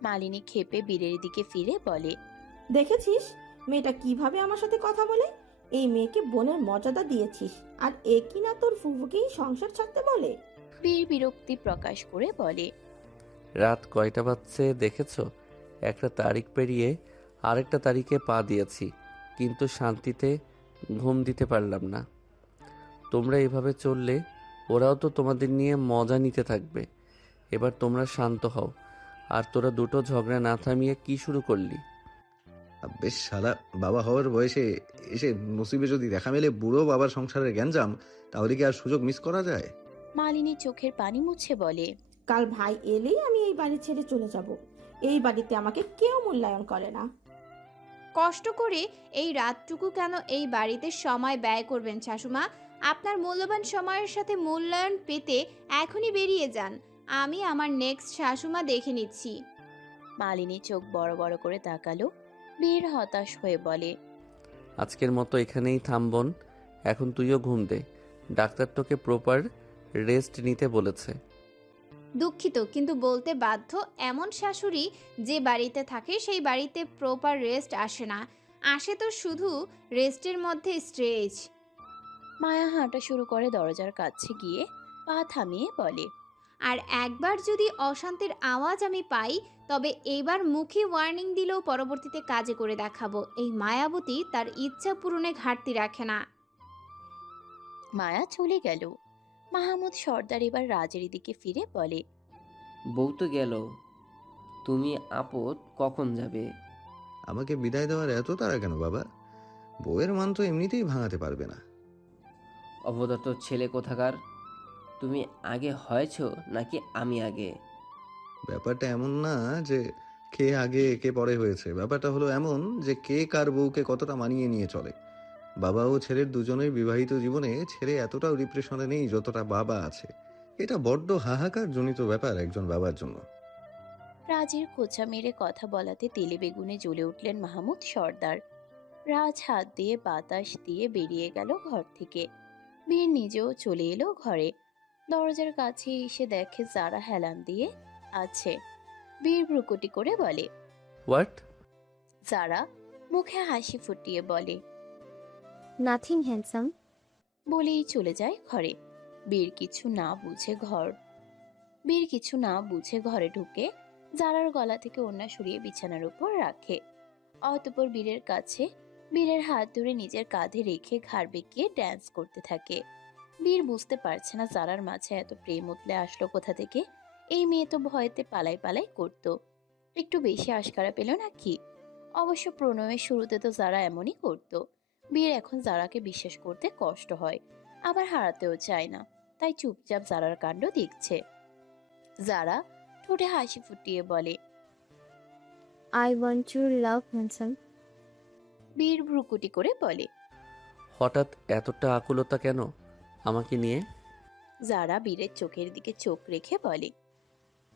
মালিনী ক্ষেপে বীরের দিকে ফিরে বলে। দেখেছিস মেয়েটা কিভাবে আমার সাথে কথা বলে? এই মেয়েকে বোনের মর্যাদা দিয়েছিস, আর এ কিনা তোর ফুফুকেই সংসার ছাড়তে বলে। বীর বিরক্তি প্রকাশ করে বলে, রাত কয়টা বাজছে দেখেছো? একটা তারিখ পেরিয়ে আরেকটা তারিখে পা দিয়েছি, কিন্তু শান্তিতে ঘুম দিতে পারলাম না। তোমরা এভাবে চললে ওরাও তো তোমাদের নিয়ে মজা নিতে থাকবে। এবার তোমরা শান্ত হও। আর তোরা দুটো ঝগড়া না থামিয়ে কি শুরু করলি? বেশ শালা, বাবা হওয়ার বয়সে এসে নসিবে যদি দেখা মেলে বুড়ো বাবার সংসারের গ্যাঞ্জাম, তাহলে কি আর সুযোগ মিস করা যায়? মালিনী চোখের পানি মুছে বলে, কাল ভাই এলেই আমি এই বাড়ি ছেড়ে চলে যাব। এই বাড়িতে আমাকে কেউ মূল্যায়ন করে না। কষ্ট করে এই রাতটুকু কেন এই বাড়িতে সময় ব্যয় করবেন শাশুমা? আপনার মূল্যবান সময়ের সাথে মূল্যায়ন পেতে এখনই বেরিয়ে যান। আমি আমার নেক্সট শাশুমা দেখে নিচ্ছি। মালিনী চোখ বড় বড় করে তাকালো। বীর হতাশ হয়ে বলে, আজকের মতো এখানেই থামবন। এখন তুইও ঘুম দে। ডাক্তার তোকে প্রপার রেস্ট নিতে বলেছে। দুঃখিত, কিন্তু বলতে বাধ্য, এমন শাশুড়ি যে বাড়িতে থাকে সেই বাড়িতে প্রপার রেস্ট আসে না, আসে তো শুধু রেস্টের মধ্যে স্ট্রেচ। মায়া হাঁটা শুরু করে দরজার কাছে গিয়ে পা থামিয়ে বলে, আর একবার যদি অশান্তির আওয়াজ আমি পাই, তবে এইবার মুখে ওয়ার্নিং দিলেও পরবর্তীতে কাজে করে দেখাবো। এই মায়াবতী তার ইচ্ছা পূরণে ঘাটতি রাখে না। মায়া চলে গেল। মাহমুদ সর্দার এবার রাজের দিকে ফিরে বলে, বউ তো গেল, তুমি আপদ কখন যাবে? আমাকে বিদায় দেওয়ার এত তাড়া কেন বাবা? বউয়ের মান তো এমনিতেই ভাঙাতে পারবে না। অপদার্থ ছেলে কোথাকার! তুমি আগে হয়েছ নাকি আমি আগে? ব্যাপারটা এমন না যে কে আগে কে পরে হয়েছে। ব্যাপারটা হলো এমন যে কে কার বউকে কতটা মানিয়ে নিয়ে চলে। বাবা ও ছেলের দুজনের বিবাহিত জীবনে ছেলে এতটাও ডিপ্রেশনে নেই যতটা বাবা আছে। এটা বড্ড হাহাকার জনিত ব্যাপার একজন বাবার জন্য। রাজের খোঁচা মেরে কথা বলাতে তেলে বেগুনে জ্বলে উঠলেন মাহমুদ সর্দার। রাজ হাত দিয়ে বাতাস দিয়ে বেরিয়ে গেল ঘর থেকে। বীর নিজেও চলে এলো ঘরে। দরজার কাছে এসে দেখে যারা হেলান দিয়ে আছে। বীর ভ্রুকুটি করে বলে, হোয়াট? যারা মুখে হাসি ফুটিয়ে বলে, নাথিং হ্যান্ডসাম। বলেই চলে যায় ঘরে। বীর কিছু না বুঝে ঘরে ঢুকে জারার গলা থেকে ওড়না সরিয়ে বিছানার উপর রাখে। অতঃপর বীরের হাত ধরে নিজের কাঁধে রেখে ঘাড় বেঁকিয়ে ড্যান্স করতে থাকে। বীর বুঝতে পারছে না জারার মাঝে এত প্রেম উতলে আসলো কোথা থেকে। এই মেয়ে তো ভয়েতে পালাই পালাই করতো, একটু বেশি আশকারা পেল নাকি? অবশ্য প্রণয়ের শুরুতে তো জারা এমনই করতো। বীর এখন জারাকে বিশ্বাস করতে কষ্ট হয়, আবার হারাতেও চায় না, তাই চুপচাপ জারার কাণ্ড দেখছে। জারা ঠোঁটে হাসি ফুটিয়ে বলে, I want to love handsome. বীর ভ্রুকুটি করে বলে, হঠাৎ এতটা আকুলতা কেন আমাকে নিয়ে? জারা বীরের চোখের দিকে চোখ রেখে বলে,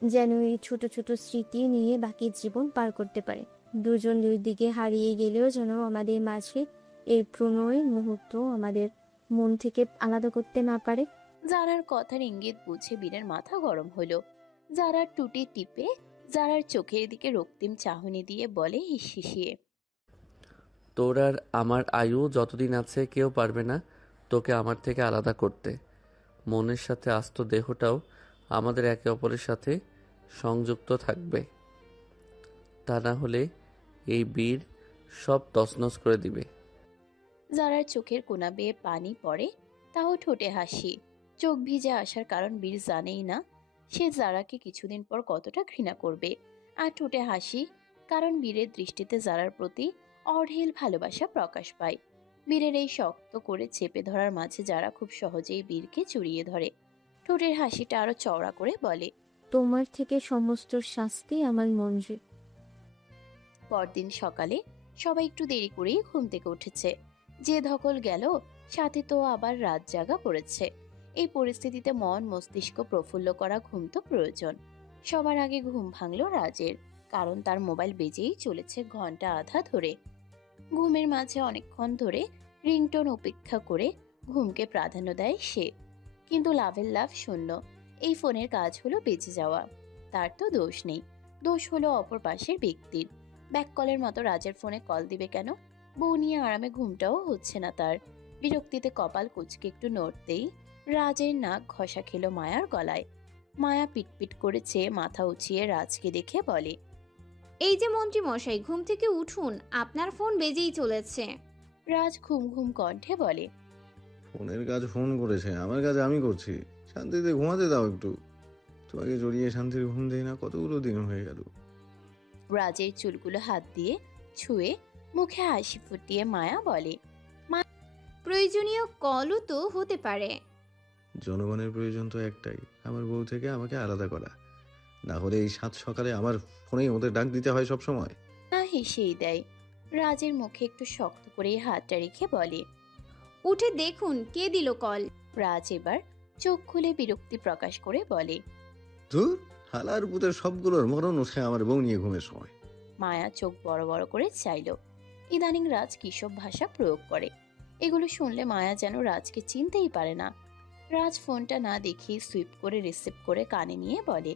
যেন এই ছোট ছোট স্মৃতি নিয়ে বাকি জীবন পার করতে পারে। দুজন দুই দিকে হারিয়ে গেলেও যেন আমাদের মাঝে এই প্রণয়ের মুহূর্ত আমাদের মন থেকে আলাদা করতে না পারে। জারার কথার ইঙ্গিত বুঝে বীরের মাথা গরম হলো। জারার টুটি টিপে জারার চোখের দিকে রক্তিম চাহনি দিয়ে বলে হিসিয়ে, তোর আর আমার আয়ু যতদিন আছে কেউ পারবে না তোকে আমার থেকে আলাদা করতে। মনের সাথে আস্ত দেহটাও আমাদের একে অপরের সাথে সংযুক্ত থাকবে। তা না হলে এই বীর সব তছনছ করে দিবে। জারার চোখের কোনা বেয়ে পানি পড়ে, তাও ঠোঁটে হাসি। চোখ ভিজে আসার কারণ বীর জানেই না সে জারাকে কিছুদিন পর কতটা ঘৃণা করবে। আর ঠোঁটে হাসি কারণ বীরের দৃষ্টিতে জারার প্রতি অঢেল ভালোবাসা প্রকাশ পায়। বীরের এই শক্ত করে চেপে ধরার মাঝে যারা খুব সহজেই বীরকে জড়িয়ে ধরে। ঠোঁটের হাসিটা আরো চওড়া করে বলে, তোমার থেকে সমস্ত শাস্তি আমার মঞ্জুর। পরদিন সকালে সবাই একটু দেরি করেই ঘুম থেকে উঠেছে। যে ধকল গেল সাথে তো আবার রাত জাগা পড়েছে। এই পরিস্থিতিতে মন মস্তিষ্ক প্রফুল্ল করা ঘুম তো প্রয়োজন। সবার আগে ঘুম ভাঙলো রাজের, কারণ তার মোবাইল বেজেই চলেছে ঘন্টা আধা ধরে। ঘুমের মাঝে অনেকক্ষণ ধরে রিংটোন উপেক্ষা করে ঘুমকে প্রাধান্য দেয় সে, কিন্তু লাভের লাভ শূন্য। এই ফোনের কাজ হলো বেঁচে যাওয়া, তার তো দোষ নেই। দোষ হলো অপর পাশের ব্যক্তির। ব্যাক কলের মতো রাজের ফোনে কল দিবে কেন? বউ নিয়ে আরামে ঘুমটাও হচ্ছে না তার। বিরক্তিতে কপাল কুঁচকে একটু নড়তেই রাজের নাক ঘষা খেলো মায়ার গলায়। মায়া পিটপিট করেছে, মাথা উঁচিয়ে রাজকে দেখে বলে, এই যে মন্ত্রী মশাই, ঘুম থেকে উঠুন, আপনার ফোন বেজেই চলেছে। রাজ ঘুম ঘুম কণ্ঠে বলে, ফোনের কাজ ফোন করেছে, আমার কাজ আমি করছি। শান্তিতে ঘুমাতে দাও একটু। তোমাকে জড়িয়ে শান্তির ঘুম দেই না কতগুলো দিন হয়ে গেল। রাজের চুলগুলো হাত দিয়ে ছুঁয়ে মুখে হাসি ফুটিয়ে মায়া বলে, প্রয়োজনীয় কলও তো হতে পারে। জনগণের প্রয়োজন তো একটাই, আমার বউ থেকে আমাকে আলাদা করা। না হলে এই সাত সকালে আমার ফোনেই ওদের ডাক দিতে হয় সব সময়। না হেসেই দেয়। রাজের মুখে একটু শক্ত করে হাতটা রেখে বলে, উঠে দেখুন কে দিল কল। রাজ এবার চোখ খুলে বিরক্তি প্রকাশ করে বলে, ধুর, হালার পুতের সবগুলোর মরণ ওঠে আমার বউ নিয়ে ঘুমের সময়। মায়া চোখ বড় বড় করে চাইল। ইদানিং রাজ কিসব ভাষা প্রয়োগ করে, এগুলো শুনলে মায়া যেন রাজকে চিনতেই পারে না। রাজ ফোনটা না দেখিয়ে সুইপ করে রিসিভ করে কানে নিয়ে বলে,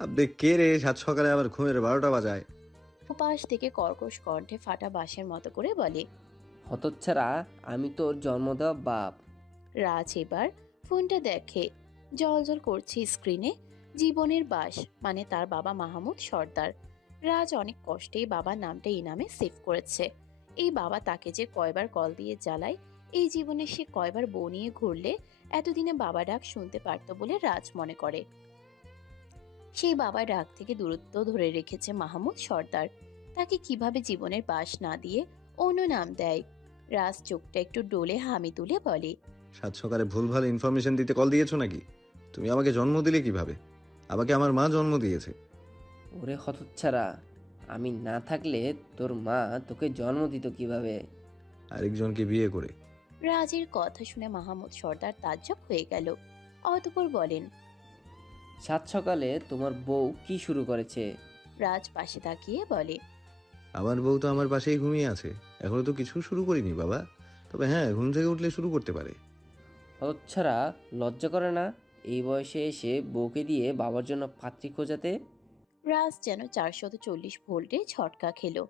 আপনি কে রে সাত সকালে আবার ঘুমের 12টা বাজায়? ওপাশ থেকে কর্কশ কণ্ঠে ফাটা বাঁশের মতো করে বলে, হতচ্ছাড়া, আমি তোর জন্ম দেওয়া বাপ। রাজ এবার ফোনটা দেখে, জলজল করছে স্ক্রিনে জীবনের বাস, মানে তার বাবা মাহমুদ সর্দার। রাজ অনেক কষ্টেই বাবার নামটা এই নামে সেভ করেছে। এই বাবা তাকে যে কয়বার কল দিয়ে জ্বালায়, এই জীবনে সে কয়বার বউ নিয়ে ঘুরলে এতদিনে বাবা ডাক শুনতে পারত বলে রাজ মনে করে। সেই বাবার ডাক থেকে দূরত্ব ধরে রেখেছে মাহমুদ সর্দার। তাকে কিভাবে জীবনের বাস না দিয়ে অন্য নাম দেয়। রাজ চোখটা একটু ডোলে হামি তুলে বলে, সাত সকালে ভুলভাল ইনফরমেশন দিতে কল দিয়েছো নাকি? তুমি আমাকে জন্ম দিলে কিভাবে? আমাকে আমার মা জন্ম দিয়েছে। ওরে হতচ্ছাড়া, আমি না থাকলে তোর মা তোকে জন্ম দিত কিভাবে? আরেকজনকে বিয়ে করে। রাজের কথা শুনে মাহমুদ সর্দার তাজ্জব হয়ে গেল। অতঃপর বলেন, সাত সকালে তোমার বউ কি শুরু করেছে? রাজ পাশে তাকিয়ে বলে, আমার বউ তো আমার পাশেই ঘুমিয়ে আছে, এখনো তো কিছু শুরু করিনি বাবা। তবে হ্যাঁ, ঘুম থেকে উঠলে শুরু করতে পারে। হতচ্ছাড়া, লজ্জা করে না এই বয়সে এসে বউকে দিয়ে বাবার জন্য পাত্রী খোঁজাতে? রাজ যেন 440 ভোল্টে ঝটকা খেলো।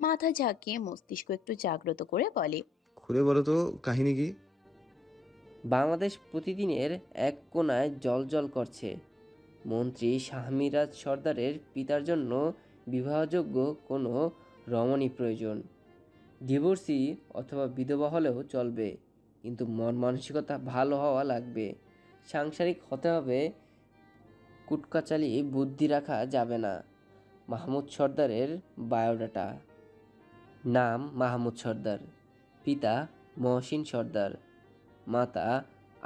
মাথা ঝাঁকিয়ে মস্তিষ্ক একটু জাগ্রত করে বলে, খুলে বলো তো কাহিনী কি? বাংলাদেশ প্রতিদিনের এক কোণায় জ্বলজ্বল করছে। মন্ত্রী শাহমিরাজ সর্দারের পিতার জন্য বিবাহযোগ্য কোনো রমণী প্রয়োজন। ডিভোর্সি অথবা বিধবা হলেও চলবে, কিন্তু মন মানসিকতা ভালো হওয়া লাগবে। সাংসারিক হতে হবে, কুটকাচালি বুদ্ধি রাখা যাবে না। মাহমুদ সর্দারের বায়োডাটা। নাম মাহমুদ সর্দার, পিতা মহসিন সর্দার, মাতা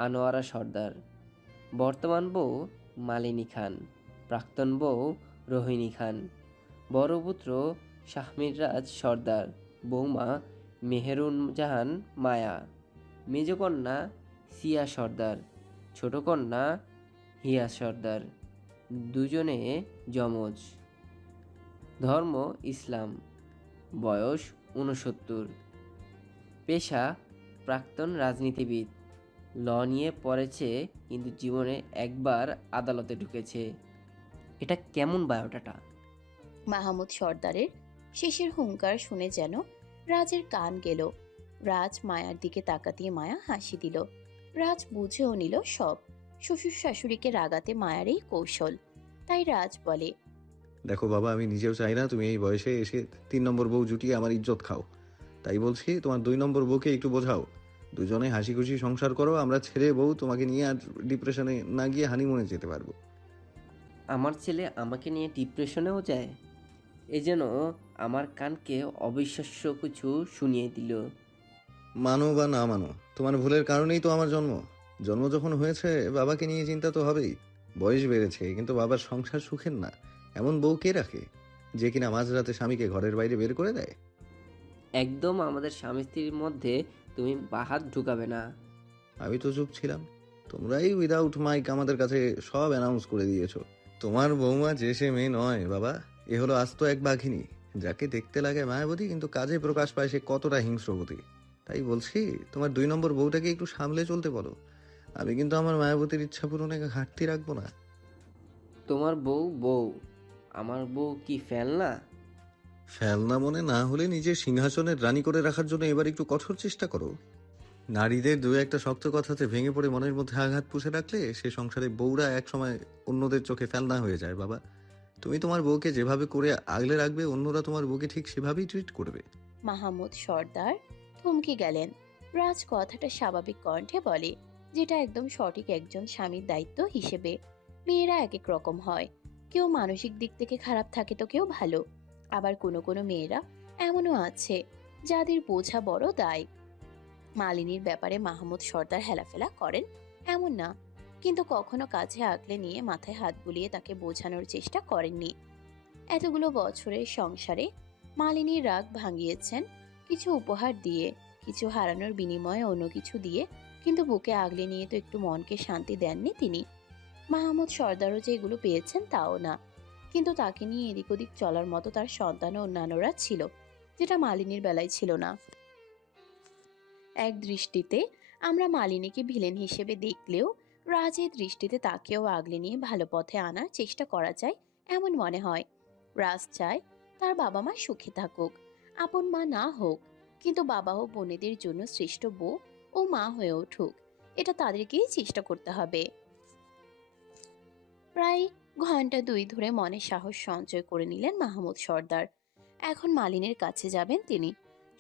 আনোয়ারা সর্দার, বর্তমান বউ মালিনী খান, প্রাক্তন বউ রোহিণী খান, বড় পুত্র শাহমিরাজ সর্দার, বৌমা মেহেরুন জাহান মায়া, মেজকন্যা সিয়া সর্দার, ছোট কন্যা হিয়া সর্দার, দুজনে যমজ। ধর্ম ইসলাম, বয়স 69, পেশা প্রাক্তন রাজনীতিবিদ, ল নিয়ে পড়েছে কিন্তু জীবনে একবার আদালতে ঢুকেছে। এটা কেমন বায়োডাটা? মাহমুদ সর্দারের শেষের হুঙ্কার শুনে যেন রাজের কান গেল। রাজ মায়ার দিকে তাকাতেই মায়া হাসি দিল। রাজ বুঝেও নিল সব। শ্বশুর শাশুড়িকে রাগাতে মায়ার এই কৌশল। তাই রাজ বলে, দেখো বাবা, আমি নিজেও চাই না তুমি এই বয়সে এসে 3 নম্বর বউ জুটিয়ে আমার ইজ্জত খাও। তাই বলছি, তোমার 2 নম্বর বউকে একটু বোঝাও। দুজনে হাসি খুশি সংসার করো, আমরা ছেলে বউ তোমাকে নিয়ে আর ডিপ্রেশনে না গিয়ে হানিমুনে যেতে পারবো। আমার ছেলে আমাকে নিয়ে ডিপ্রেশনেও যায়? এ যেন আমার কানকে অবিশ্বাস্য কিছু শুনিয়ে দিল। মানো বা না মানো, তোমার ভুলের কারণেই তো আমার জন্ম। জন্ম যখন হয়েছে, বাবাকে নিয়ে চিন্তা তো হবেই। বয়স বেড়েছে, কিন্তু বাবার সংসার সুখের না। এমন বউ কে রাখে যে কিনা মাঝরাতে স্বামীকে ঘরের বাইরে বের করে দেয়? একদম আমাদের স্বামী স্ত্রীর মধ্যে তুমি বাহাত ঢুকাবে না। আমি তো চুপ ছিলাম, তোমরাই উইদাউট মাইক আমাদের কাছে সব অ্যানাউন্স করে দিয়েছো। তোমার বৌমা যে সে মেয়ে নয় বাবা, এ হলো আস্ত এক বাঘিনী, যাকে দেখতে লাগে মায়াবতী, কিন্তু কাজে প্রকাশ পায় সে কতটা হিংস্রবতী। তাই বলছি, তোমার 2 নম্বর বউটাকে একটু সামলে চলতে বলো। আমি কিন্তু আমার মায়াবতীর ইচ্ছা পূরণে ঘাটতি রাখবো না। তোমার বউ বউ, আমার বউ কি ফেলনা? ফেলনা মনে না হলে নিজের সিংহাসনের রানী করে রাখার জন্য এবার একটু কঠোর চেষ্টা করো। নারীদের দু একটা শক্ত কথাতে ভেঙে পড়ে মনের মধ্যে আঘাত পুষে রাখলে সে সংসারে বউরা একসময় অন্যদের চোখে ফেলনা হয়ে যায় বাবা। তুমি তোমার বউকে যেভাবে করে আগলে রাখবে, অন্যরা তোমার বউকে ঠিক সেভাবেই ট্রিট করবে। মাহমুদ সর্দার থমকে গেলেন। রাজ কথাটা স্বাভাবিক কণ্ঠে বলে, যেটা একদম সঠিক একজন স্বামীর দায়িত্ব হিসেবে। মেয়েরা এক এক রকম হয়, কেউ মানসিক দিক থেকে খারাপ থাকে তো কেউ ভালো। আবার কোনো কোনো মেয়েরা এমনও আছে যাদের বোঝা বড় দায়। মালিনীর ব্যাপারে মাহমুদ সর্দার হেলাফেলা করেন এমন না, কিন্তু কখনো কাছে আগলে নিয়ে মাথায় হাত বুলিয়ে তাকে বোঝানোর চেষ্টা করেননি। এতগুলো বছরের সংসারে মালিনীর রাগ ভাঙিয়েছেন কিছু উপহার দিয়ে, কিছু হারানোর বিনিময়ে অন্য কিছু দিয়ে, কিন্তু বুকে আগলে নিয়ে তো একটু মনকে শান্তি দেননি তিনি। মাহমুদ সর্দারও যে এগুলো পেয়েছেন তাও না, কিন্তু তাকে নিয়ে এদিক ওদিক চলার মতো তার সন্তান ও অন্যান্যরা ছিল, যেটা মালিনীর বেলায় ছিল না। এক দৃষ্টিতে আমরা মালিনীকে ভিলেন হিসেবে দেখলেও রাজের দৃষ্টিতে তাকেও আগলে নিয়ে ভালো পথে আনার চেষ্টা করা যায় এমন মনে হয়। রাজ চায় তার বাবা মা সুখী থাকুক, আপন মা না হোক, কিন্তু বাবা ও বোনেদের জন্য শ্রেষ্ঠ বউ ও মা হয়ে উঠুক, এটা তাদেরকেই চেষ্টা করতে হবে। প্রায় ঘন্টা 2 ধরে মনে সাহস সঞ্চয় করে নিলেন মাহমুদ সর্দার। এখন মালিনীর কাছে যাবেন তিনি।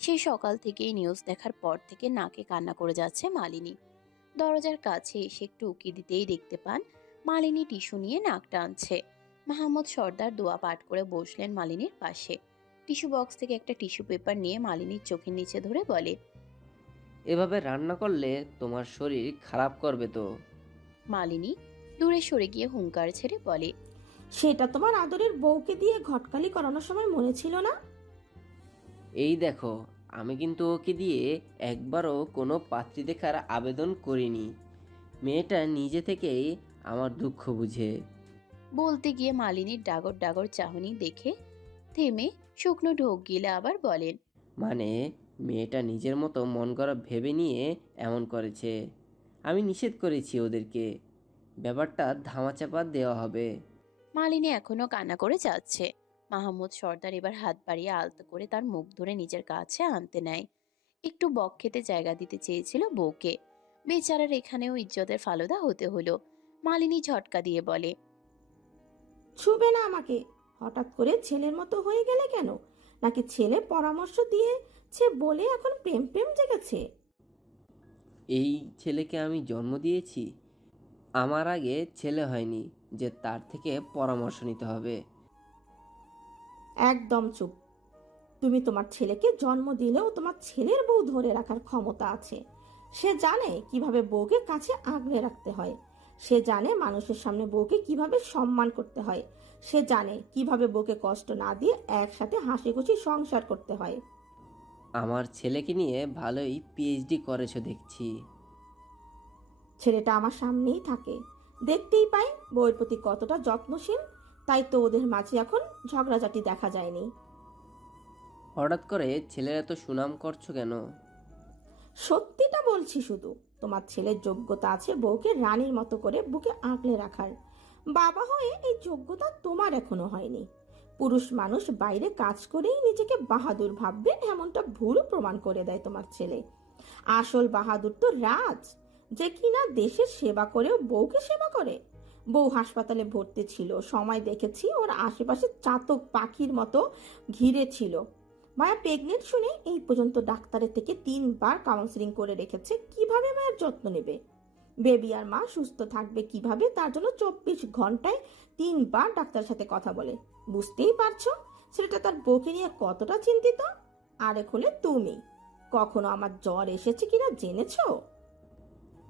সেই সকাল থেকেই নিউজ দেখার পর থেকে নাকে কান্না করে যাচ্ছে মালিনী। দরজার কাছে এসে একটু উকি দিতেই দেখতে পান মালিনী টিস্যু নিয়ে নাক টানছে। মাহমুদ সর্দার দোয়া পাঠ করে বসলেন মালিনীর পাশে। টিস্যু বক্স থেকে একটা টিস্যু পেপার নিয়ে মালিনীর চোখের নিচে ধরে বলে, এভাবে রান্না করলে তোমার শরীর খারাপ করবে তো। মালিনী দূরে সরে গিয়ে হুঙ্কার ছেড়ে বলে, সেটা তোমার আদরের বউকে দিয়ে ঘটকালি করানোর সময় মনে ছিল না? এই দেখো, আমি কিন্তু ওকে দিয়ে একবারও কোনো পাত্রী দেখার আবেদন করিনি। মেয়েটা নিজে থেকেই আমার দুঃখ বুঝে। বলতে গিয়ে মালিনীর ডাগর ডাগর চাহনি দেখে থেমে শুকনো ঢোক গিলে আবার বলেন, মানে মেয়েটা নিজের মতো মন করা ভেবে নিয়ে এমন করেছে। আমি নিষেধ করেছি ওদেরকে। ব্যাপারটা ধামাচাপা দেওয়া হবে। মালিনী এখনো কান্না করে যাচ্ছে। মাহমুদ সর্দার এবার হাত বাড়িয়ে আলতো করে তার মুখ ধরে নিজের কাছে আনতে নেয়। একটু বক খেতে জায়গা দিতে চেয়েছিল বউকে, বেচারার এখানেও ইজ্জতের ফালুদা হতে হলো। মালিনী ঝটকা দিয়ে বলে, ছুবে না আমাকে। হঠাৎ করে ছেলের মতো হয়ে গেলে কেন? নাকি ছেলে পরামর্শ দিয়েছে বলে এখন প্রেম প্রেম জেগেছে? এই ছেলেকে আমি জন্ম দিয়েছি। আমার আগে ছেলে হয়নি যে তার থেকে পরামর্শ নিতে হবে। একদম চুপ। তুমি তোমার ছেলেকে জন্ম দিলেও তোমার ছেলের বউ ধরে রাখার ক্ষমতা আছে। সে জানে কিভাবে বউকে কাছে আগলে রাখতে হয়। সে জানে মানুষের সামনে বউকে কিভাবে সম্মান করতে হয়। সে জানে কিভাবে বউকে কষ্ট না দিয়ে একসাথে হাসি খুশি সংসার করতে হয়। আমার ছেলেকে নিয়ে ভালোই পিএইচডি করেছো দেখছি। ছেলেটা আমার সামনেই থাকে, দেখতেই পাই বউয়ের প্রতি কতটা যত্নশীল। তাই তো ওদের মাঝে এখন ঝগড়াঝাটি দেখা যায়নি। হঠাৎ করে ছেলের এত সুনাম করছো কেন? সত্যিটা বলছি, শুধু তোমার ছেলের যোগ্যতা আছে বউকে রানীর মতো করে বুকে আঁকলে রাখার। বাবা হয়ে এই যোগ্যতা তোমার এখনো হয়নি। পুরুষ মানুষ বাইরে কাজ করেই নিজেকে বাহাদুর ভাববে এমনটা ভুল প্রমাণ করে দেয় তোমার ছেলে। আসল বাহাদুর তো রাজ, যে কিনা দেশের সেবা করেও বউকে সেবা করে। বউ হাসপাতালে ভর্তি ছিল, সময় দেখেছি ওর আশেপাশে চাতক পাখির মতো ঘিরে ছিল। মায়া প্রেগনেন্ট শুনে এই পর্যন্ত ডাক্তারের থেকে 3 বার কাউন্সিলিং করে রেখেছে কিভাবে মায়ের যত্ন নেবে, বেবি আর মা সুস্থ থাকবে কিভাবে, তার জন্য 24 ঘন্টায় 3 বার ডাক্তারের সাথে কথা বলে। বুঝতেই পারছো ছেলেটা তার বউকে নিয়ে কতটা চিন্তিত। আরেক হলে তুমি কখনো আমার জ্বর এসেছে কিনা জেনেছো?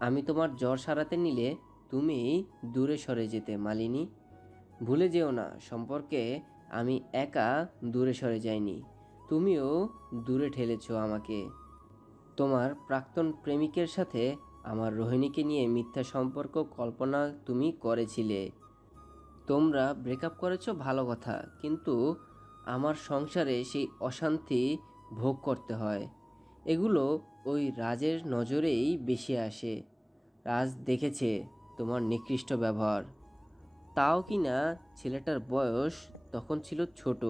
আমি তোমার জ্বর সারাতে নিলে তুমি দূরে সরে যেতে মালিনী। ভুলে যেও না, সম্পর্কে আমি একা দূরে সরে যাইনি, তুমিও দূরে ঠেলেছো আমাকে। তোমার প্রাক্তন প্রেমিকের সাথে আমার রোহিণীকে নিয়ে মিথ্যা সম্পর্ক কল্পনা তুমি করেছিলে। তোমরা ব্রেকআপ করেছো ভালো কথা, কিন্তু আমার সংসারে সেই অশান্তি ভোগ করতে হয়। এগুলো ওই রাজের নজরেই বেশি আসে। রাজ দেখেছে তোমার নিকৃষ্ট ব্যবহার। তাও কি না ছেলেটার বয়স তখন ছিল ছোট।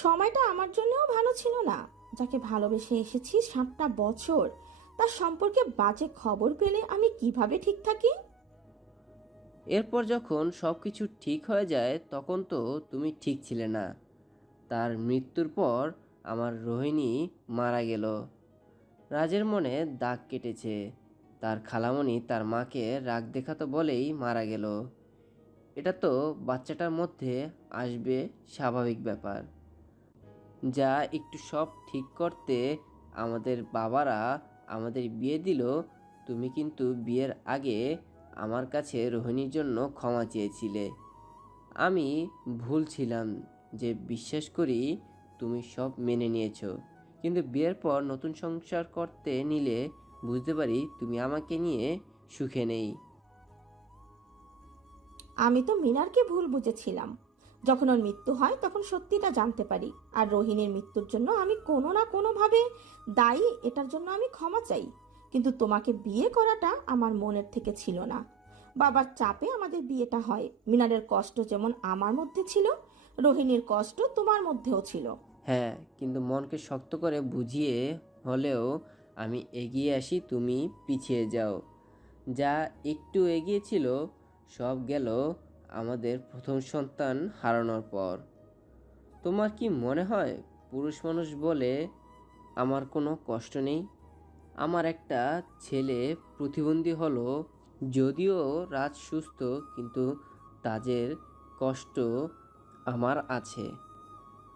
সময়টা আমার জন্যও ভালো ছিল না। যাকে ভালোবেসে এসেছি 7টা বছর, তার সম্পর্কে বাজে খবর পেলে আমি কিভাবে ঠিক থাকি? এরপর যখন সব কিছু ঠিক হয়ে যায় তখন তো তুমি ঠিক ছিলে না। তার মৃত্যুর পর আমার রোহিণী মারা গেল। রাজের মনে দাগ কেটেছে। তার খালামণি তার মাকে রাগ দেখাতো বলেই মারা গেল। এটা তো বাচ্চাটার মধ্যে আসবে, স্বাভাবিক ব্যাপার। যা একটু সব ঠিক করতে আমাদের বাবারা আমাদের বিয়ে দিল। তুমি কিন্তু বিয়ের আগে আমার কাছে রোহিণীর জন্য ক্ষমা চেয়েছিলে। আমি ভুল ছিলাম যে বিশ্বাস করি তুমি সব মেনে নিয়েছো, কিন্তু বিয়ের পর নতুন সংসার করতে নিলে বুঝতে পারি তুমি আমাকে নিয়ে সুখে নেই। আমি তো মিনারকে ভুল বুঝেছিলাম। যখন ওর মৃত্যু হয় তখন সত্যিটা জানতে পারি, আর রোহিণীর মৃত্যুর জন্য আমি কোনো না কোনোভাবে দায়ী। এটার জন্য আমি ক্ষমা চাই। কিন্তু তোমাকে বিয়ে করাটা আমার মনের থেকে ছিল না। বাবার চাপে আমাদের বিয়েটা হয়। মিনারের কষ্ট যেমন আমার মধ্যে ছিল, রোহিণীর কষ্ট তোমার মধ্যেও ছিল। হ্যাঁ, কিন্তু মনকে শক্ত করে বুঝিয়ে হলেও আমি এগিয়ে আসি, তুমি পিছিয়ে যাও। যা একটু এগিয়েছিল সব গেল আমাদের প্রথম সন্তান হারানোর পর। তোমার কি মনে হয় পুরুষ মানুষ বলে আমার কোনো কষ্ট নেই? আমার একটা ছেলে প্রতিবন্ধী হলো, যদিও রাজ সুস্থ, কিন্তু তাজের কষ্ট আমার আছে।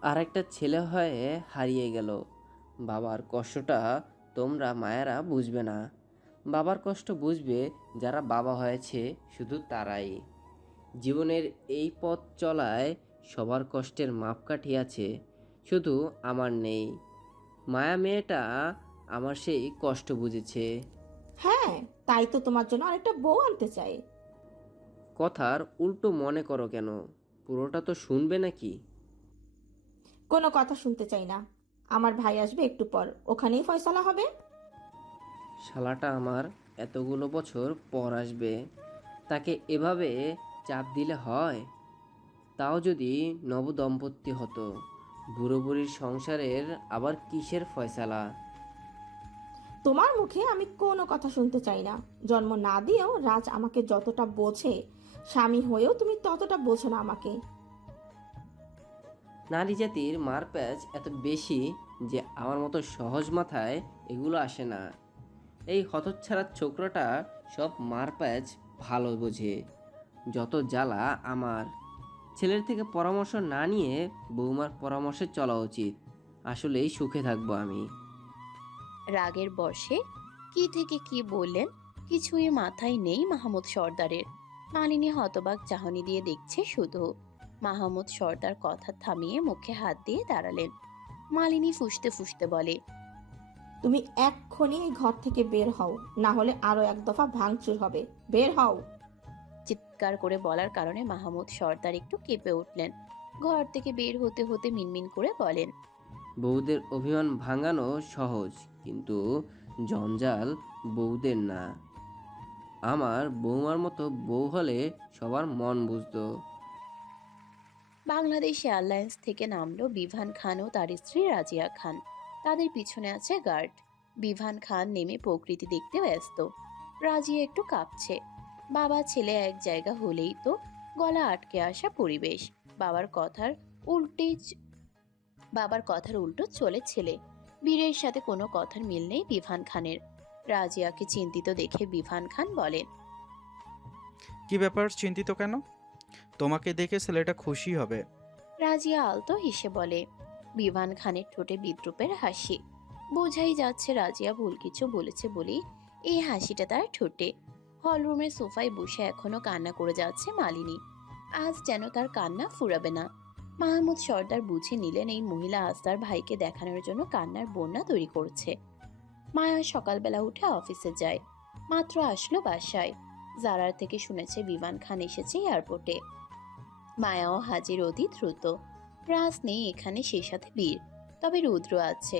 আর একটা ছেলে হয়ে হারিয়ে গেল। বাবার কষ্টটা তোমরা মায়েরা বুঝবে না। বাবার কষ্ট বুঝবে যারা বাবা হয়েছে, শুধু তারাই। জীবনের এই পথ চলায় সবার কষ্টের মাপকাঠি আছে, শুধু আমার নেই। মায়া মেয়েটা আমার সেই কষ্ট বুঝেছে। হ্যাঁ, তাই তো তোমার জন্য আরেকটা বউ আনতে চাই। কথার উল্টো মনে করো কেন? পুরোটা তো শুনবে নাকি? কোনো কথা শুনতে চাই না। আমার ভাই আসবে একটু পর, ওখানেই ফয়সালা হবে। শালাটা আমার এতগুলো বছর পর আসবে, তাকে এভাবে চাপ দিলে হয়? তাও যদি নবদম্পতি হতো। বুড়ো বুড়ির সংসারের আবার কিসের ফয়সালা? তোমার মুখে আমি কোনো কথা শুনতে চাই না। জন্ম না দিয়েও রাজ আমাকে যতটা বোঝে, স্বামী হয়েও তুমি ততটা বোঝো না আমাকে। নারী জাতির মারপ্যাচ এত বেশি যে আমার মতো সহজ মাথায় এগুলো আসে না। এই হতচ্ছাড়া ছোকরাটা সব মারপ্যাচ ভালো বোঝে। যত জ্বালা আমার। ছেলের থেকে পরামর্শ না নিয়ে বৌমার পরামর্শে চলা উচিত। আসলেই সুখে থাকবো আমি। রাগের বশে কি থেকে কি বললেন কিছুই মাথায় নেই মাহমুদ সর্দারের। মালিনী হতবাক চাহনি দিয়ে দেখছে শুধু। মাহমুদ সর্দার কথা থামিয়ে মুখে হাত দিয়ে দাঁড়ালেন। মালিনী ফুঁসতে ফুঁসতে বলে, তুমি এক্ষুনি এই ঘর থেকে বের হও, না হলে আরো এক দফা ভাঙচুর হবে। বের হও। চিৎকার করে বলার কারণে মাহমুদ সর্দার একটু কেঁপে উঠলেন। ঘর থেকে বের হতে হতে মিনমিন করে বলেন, বউদের অভিমান ভাঙানো সহজ, কিন্তু জঞ্জাল বউদের না। আমার বৌমার মতো বউ হলে সবার মন বুঝতো। বাংলাদেশ এয়ারলাইন্স থেকে নামলো বিভান খান ও তার স্ত্রী রাজিয়া খান। তাদের পিছনে আছে গার্ড। বিভান খান নেমে প্রকৃতি দেখতে ব্যস্ত। রাজিয়া একটু কাঁপছে। বাবা ছেলে এক জায়গা হলেই তো গলা আটকে আসা পরিবেশ। বাবার কথার উল্টো চলে ছেলে। বীরের সাথে কোনো কথার মিল নেই বিভান খানের। রাজিয়াকে চিন্তিত দেখে বিভান খান বলেন, কি ব্যাপার, চিন্তিত কেন? তোমাকে দেখে ছেলেটা খুশি হবে। রাজিয়া আলতো হেসে বলে। বিভান খানের ঠোঁটে বিদ্রুপের হাসি। বোঝাই যাচ্ছে রাজিয়া ভুল কিছু বলেছে বলেই এই হাসিটা তার ঠোঁটে। হলরুমের সোফায় বসে এখনো কান্না করে যাচ্ছে মালিনী। আজ যেন তার কান্না ফুরাবে না। মাহমুদ সর্দার বুঝে নিলেন এই মহিলা আজ তার ভাইকে দেখানোর জন্য কান্নার বন্যা তৈরি করছে। মায়া সকালবেলা উঠে অফিসে যায়। মাত্র আসলো বাসায়। জারার থেকে শুনেছে বিমান খান এসেছে এয়ারপোর্টে। মায়াও হাজির অতি দ্রুত। রাজ নেই এখানে, সেই সাথে বীর। তবে রুদ্র আছে।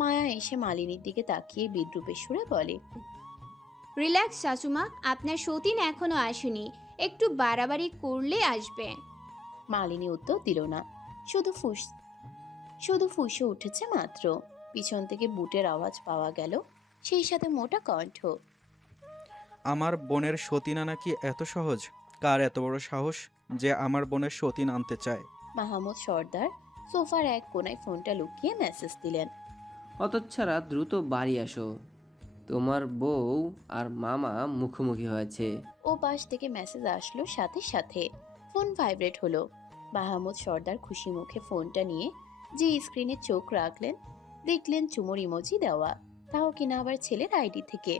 মায়া এসে মালিনীর দিকে তাকিয়ে বিদ্রুপের সুরে বলে, রিল্যাক্স শাশুমা, আপনার সতীন এখনো আসেনি, একটু বাড়াবাড়ি করলে আসবে। মালিনী উত্তর দিল না, শুধু শুধু ফুঁসে উঠেছে মাত্র। পিছন থেকে বুটের আওয়াজ পাওয়া গেল, সেই সাথে মোটা কণ্ঠ। আমার বোনের সতীন আনা কি এত সহজ? কার এত বড় সাহস যে আমার বোনের সতীন আনতে চায়? মাহমুদ সর্দার সোফার এক কোণায় ফোনটা লুকিয়ে মেসেজ দিলেন। অতচ্ছাড়া দ্রুত বাড়ি আসো, তোমার বউ আর মামা মুখোমুখি হয়েছে। ও পাশ থেকে মেসেজ আসলো সাথে সাথে। ফোন ভাইব্রেট হলো। মাহমুদ সর্দার খুশি মুখে ফোনটা নিয়ে যে স্ক্রিনে চোখ রাখলেন, দেখলেন চুমোর ইমোজি দেওয়া, তাও কিনা আবার ছেলের আইডি থেকে।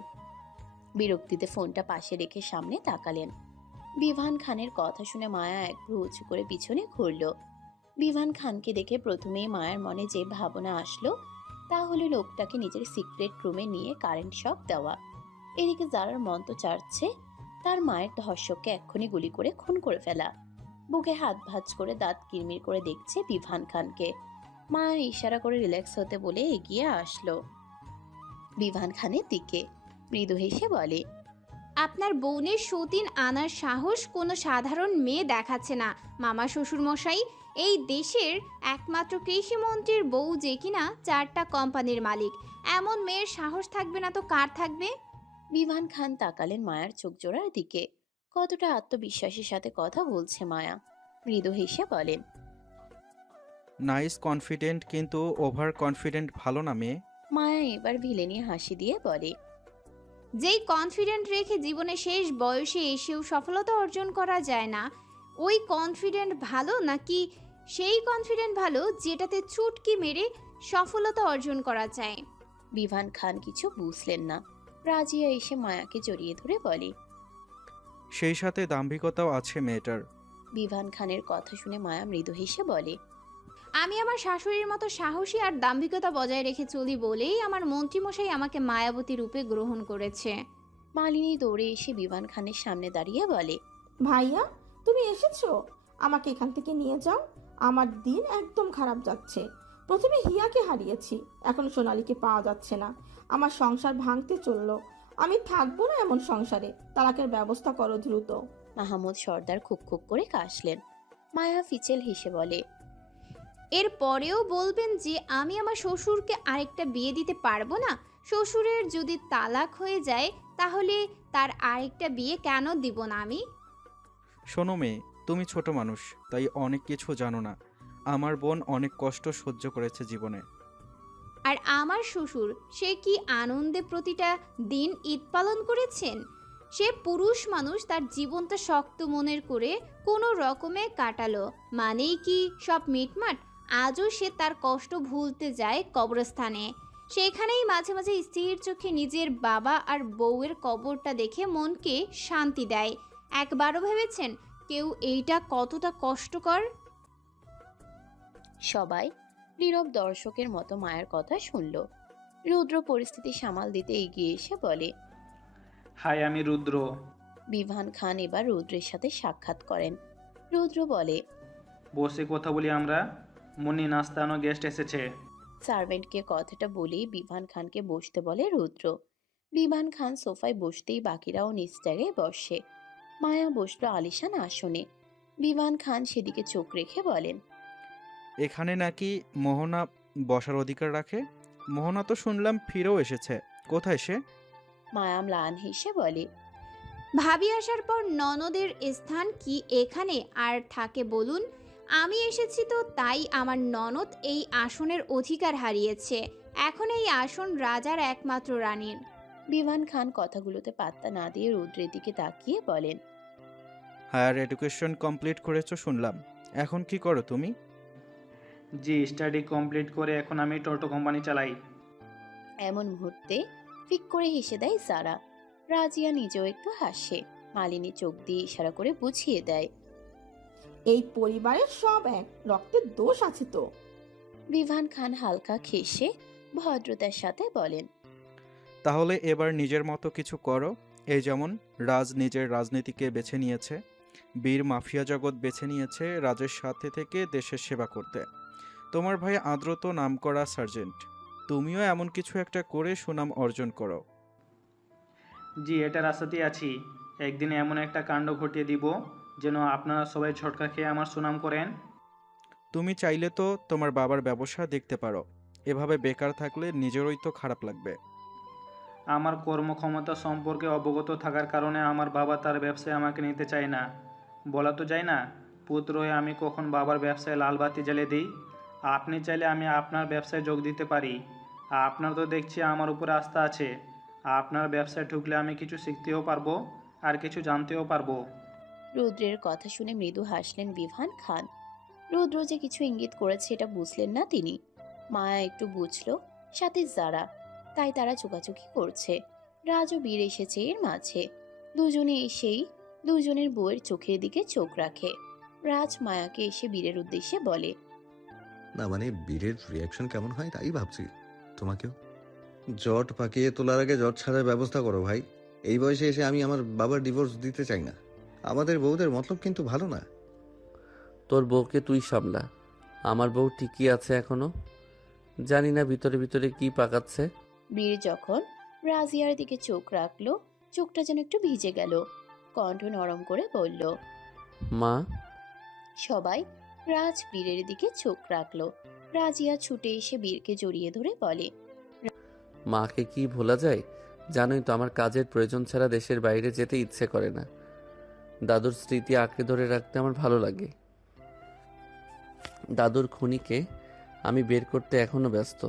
বিরক্তিতে ফোনটা পাশে রেখে সামনে তাকালেন। বিভান খানের কথা শুনে মায়া এক ভ্রু উঁচু করে পিছনে ঘুরল। বিভান খানকে দেখে প্রথমেই মায়ের মনে যে ভাবনা আসলো তা হলো লোকটাকে নিজের সিক্রেট রুমে নিয়ে কারেন্ট শক দেওয়া। এদিকে যারার মন তো চাচ্ছে তার মায়ের ধর্ষককে এক্ষুনি গুলি করে খুন করে ফেলা। বুকে হাত ভাঁজ করে দাঁত কিরমির করে দেখছে বিভান খানকে। মায়া ইশারা করে রিল্যাক্স হতে বলে এগিয়ে আসলো বিভান খানের দিকে। মৃদু হেসে বলে, আপনার বোনের সতীন আনার সাহস কোনো সাধারণ মেয়ে দেখাচ্ছে না মামা শ্বশুর মশাই। এই দেশের একমাত্র কৃষিমন্ত্রীর বউ যে কিনা 4টা কোম্পানির মালিক, এমন মেয়ের সাহস থাকবে না তো কার থাকবে? বিভান খান তাকালেন মায়ার চোখ জোড়ার দিকে। কতটা আত্মবিশ্বাসের সাথে কথা বলছে মায়া। মৃদু হেসে বলেন, নাইস কনফিডেন্ট, কিন্তু ওভার কনফিডেন্ট ভালো না মেয়ে। মায়া এবার ভিলেনি হাসি দিয়ে বলে, যেই কনফিডেন্ট রেখে জীবনে শেষ বয়সে এসেও সফলতা অর্জন করা যায় না, ওই কনফিডেন্ট ভালো নাকি সেই কনফিডেন্ট ভালো যেটাতে চুটকি মেরে সফলতা অর্জন করা যায়? বিভান খান কিছু বুঝলেন না। রাজিয়া এসে মায়াকে জড়িয়ে ধরে বলে, সেই সাথে দাম্ভিকতাও আছে মেয়েটার। বিভান খানের কথা শুনে মায়া মৃদু হেসে বলে, আমি আমার শাশুড়ির মতো সাহসী আর দাম্ভিকতা বজায় রেখে চলি বলেই আমার মন্ত্রীমশাই আমাকে মায়াবতী রূপে গ্রহণ করেছে। মালিনী দৌড়ে এসে বিভান খানের সামনে দাঁড়িয়ে বলে, ভাইয়া তুমি এসেছো, আমাকে এখান থেকে নিয়ে যাও। আমার দিন একদম খারাপ যাচ্ছে। প্রথমে হিয়াকে হারিয়েছি, এখন সোনালীকে পাওয়া যাচ্ছে না। আমার সংসার ভাঙতে চললো। আমি থাকবো না এমন সংসারে। তালাকের ব্যবস্থা করো দ্রুত। মাহমুদ সর্দার খুব খুব করে কাশলেন। মায়া ফিচেল হেসে বলে, এর পরেও বলবেন যে আমি আমার শ্বশুরকে আরেকটা বিয়ে দিতে পারবো না? শ্বশুরের যদি তালাক হয়ে যায় তাহলে তার আরেকটা বিয়ে কেন দিব না আমি? শোনো মেয়ে, তুমি ছোট মানুষ, তাই অনেক কিছু জানো না। আমার বোন অনেক কষ্ট সহ্য করেছে জীবনে। আর আমার শ্বশুর, সে কি আনন্দে প্রতিটা দিন ঈদ পালন করেছেন? সে পুরুষ মানুষ, তার জীবনটা শক্ত মনের করে কোনো রকমে কাটালো মানেই কি সব মিটমাট? আজও সে তার কষ্ট ভুলতে যায় কবরস্থানে। সেখানেই মাঝে মাঝে স্থির চোখে নিজের বাবা আর বউয়ের কবরটা দেখে মনকে শান্তি দেয়। একবারও ভেবেছেন কেউ এইটা কতটা কষ্টকর? সবাই নীরব দর্শকের মতো মায়ের কথা শুনল। রুদ্র পরিস্থিতি সামাল দিতে এগিয়ে এসে বলে, হাই, আমি রুদ্র। বিভান খান এবার রুদ্রের সাথে সাক্ষাৎ করেন। রুদ্র বলে, বসে কথা বলি আমরা। মুন্নি নাস্তানো গেস্ট এসেছে। সার্ভেন্টকে কথাটা বলেই বিভান খানকে বসতে বলে রুদ্র। বিভান খান সোফায় বসতেই বাকিরাও নিজ জায়গায় বসে। মায়া বসলো আলিশান আসনে। বিভান খান সেদিকে চোখ রেখে বলেন, এখানে নাকি মোহনা বসার অধিকার রাখে? মোহনা তো শুনলাম ফিরেও এসেছে, কোথায় সে? মায়া ম্লান হেসে বলে, ভাবি আসার পর ননদের স্থান কি এখানে আর থাকে বলুন? আমি এসেছি তো তাই আমার ননদ এই আসনের অধিকার হারিয়েছে। এখন এই আসন রাজার একমাত্র রানীর। বিভান খান কথাগুলোতে পাত্তা না দিয়ে রুদ্রের দিকে তাকিয়ে বলেন, হায়ার এডুকেশন কমপ্লিট করেছো শুনলাম, এখন কি করো তুমি? জি, স্টাডি কমপ্লিট করে এখন আমি টোটো কোম্পানি চালাই। এমন মুহূর্তে ফিক করে হেসে দেয় সারা। রাজিয়া নিজেও একটু হাসে। মালিনী চোখ দিয়ে ইশারা করে বুঝিয়ে দেয়, এই পরিবারের সব এক, রক্তের দোষ আছে তো। বিভান খান হালকা খেসে ভদ্রতার সাথে বলেন, তাহলে এবার নিজের মতো কিছু করো। এই যেমন রাজ নিজের রাজনীতিকে বেছে নিয়েছে, বীর মাফিয়া জগৎ বেছে নিয়েছে রাজের সাথে থেকে দেশের সেবা করতে। তোমার ভাই আদ্রত নামকরা সার্জেন্ট, তুমিও এমন কিছু একটা করে সুনাম অর্জন করো। জি, এটা রাস্তাতেই আছি। একদিন এমন একটা কাণ্ড ঘটিয়ে দিব যেন আপনারা সবাই ঝটকা খেয়ে আমার সুনাম করেন। তুমি চাইলে তো তোমার বাবার ব্যবসা দেখতে পারো। এভাবে বেকার থাকলে নিজেরই তো খারাপ লাগবে। আমার কর্মক্ষমতা সম্পর্কে অবগত থাকার কারণে আমার বাবা তার ব্যবসায় আমাকে নিতে চায় না। বলা তো যায় না, পুত্র হয়ে আমি কখন বাবার ব্যবসায় লাল বাতি জ্বালিয়ে দিই। আপনি চাইলে আমি আপনার ব্যবসায় যোগ দিতে পারি। আপনার তো দেখছি আমার উপরে আস্থা আছে। আপনার ব্যবসায় ঢুকলে আমি কিছু শিখতেও পারবো আর কিছু জানতেও পারবো। রুদ্রের কথা শুনে মৃদু হাসলেন বিভান খান। রুদ্র যে কিছু ইঙ্গিত করেছে এটা বুঝলেন না তিনি। মায়া একটু বুঝলো, সাথে যারা, তাই তারা চোকাচুকি করছে। রাজ ও বীর এসেছে এর মাঝে। দুজনে এসেই দুজনের বউয়ের চোখের দিকে চোখ রাখে। রাজ মায়াকে এসে বীরের উদ্দেশ্যে বলে, না মানে বীরের রিয়াকশন কেমন হয় তাই ভাবছি। তোমাকেও জট পাকিয়ে তোলার আগে জট ছাড়ার ব্যবস্থা করো ভাই। এই বয়সে এসে আমি আমার বাবার ডিভোর্স দিতে চাই না। আমাদের বউদের মতলব কিন্তু ভালো না। তোর বউকে তুই সামলা। আমার বউ ঠিকই আছে এখনো। জানি না ভিতরে ভিতরে কি পাকাচ্ছে। বীর যখন রাজিয়ার দিকে চোখ রাখলো, চোখটা যেন একটু ভিজে গেল। কণ্ঠ নরম করে বলল, মা। সবাই রাজ বীরের দিকে চোখ রাখলো। রাজিয়া ছুটে এসে বীরকে জড়িয়ে ধরে বলে, মাকে কি ভোলা যায়? জানোই তো আমার কাজের প্রয়োজন ছাড়া দেশের বাইরে যেতে ইচ্ছে করে না। দাদুর স্মৃতি আঁকড়ে ধরে রাখতে আমার ভালো লাগে। দাদুর খুনিকে আমি বের করতে এখনো ব্যস্ত।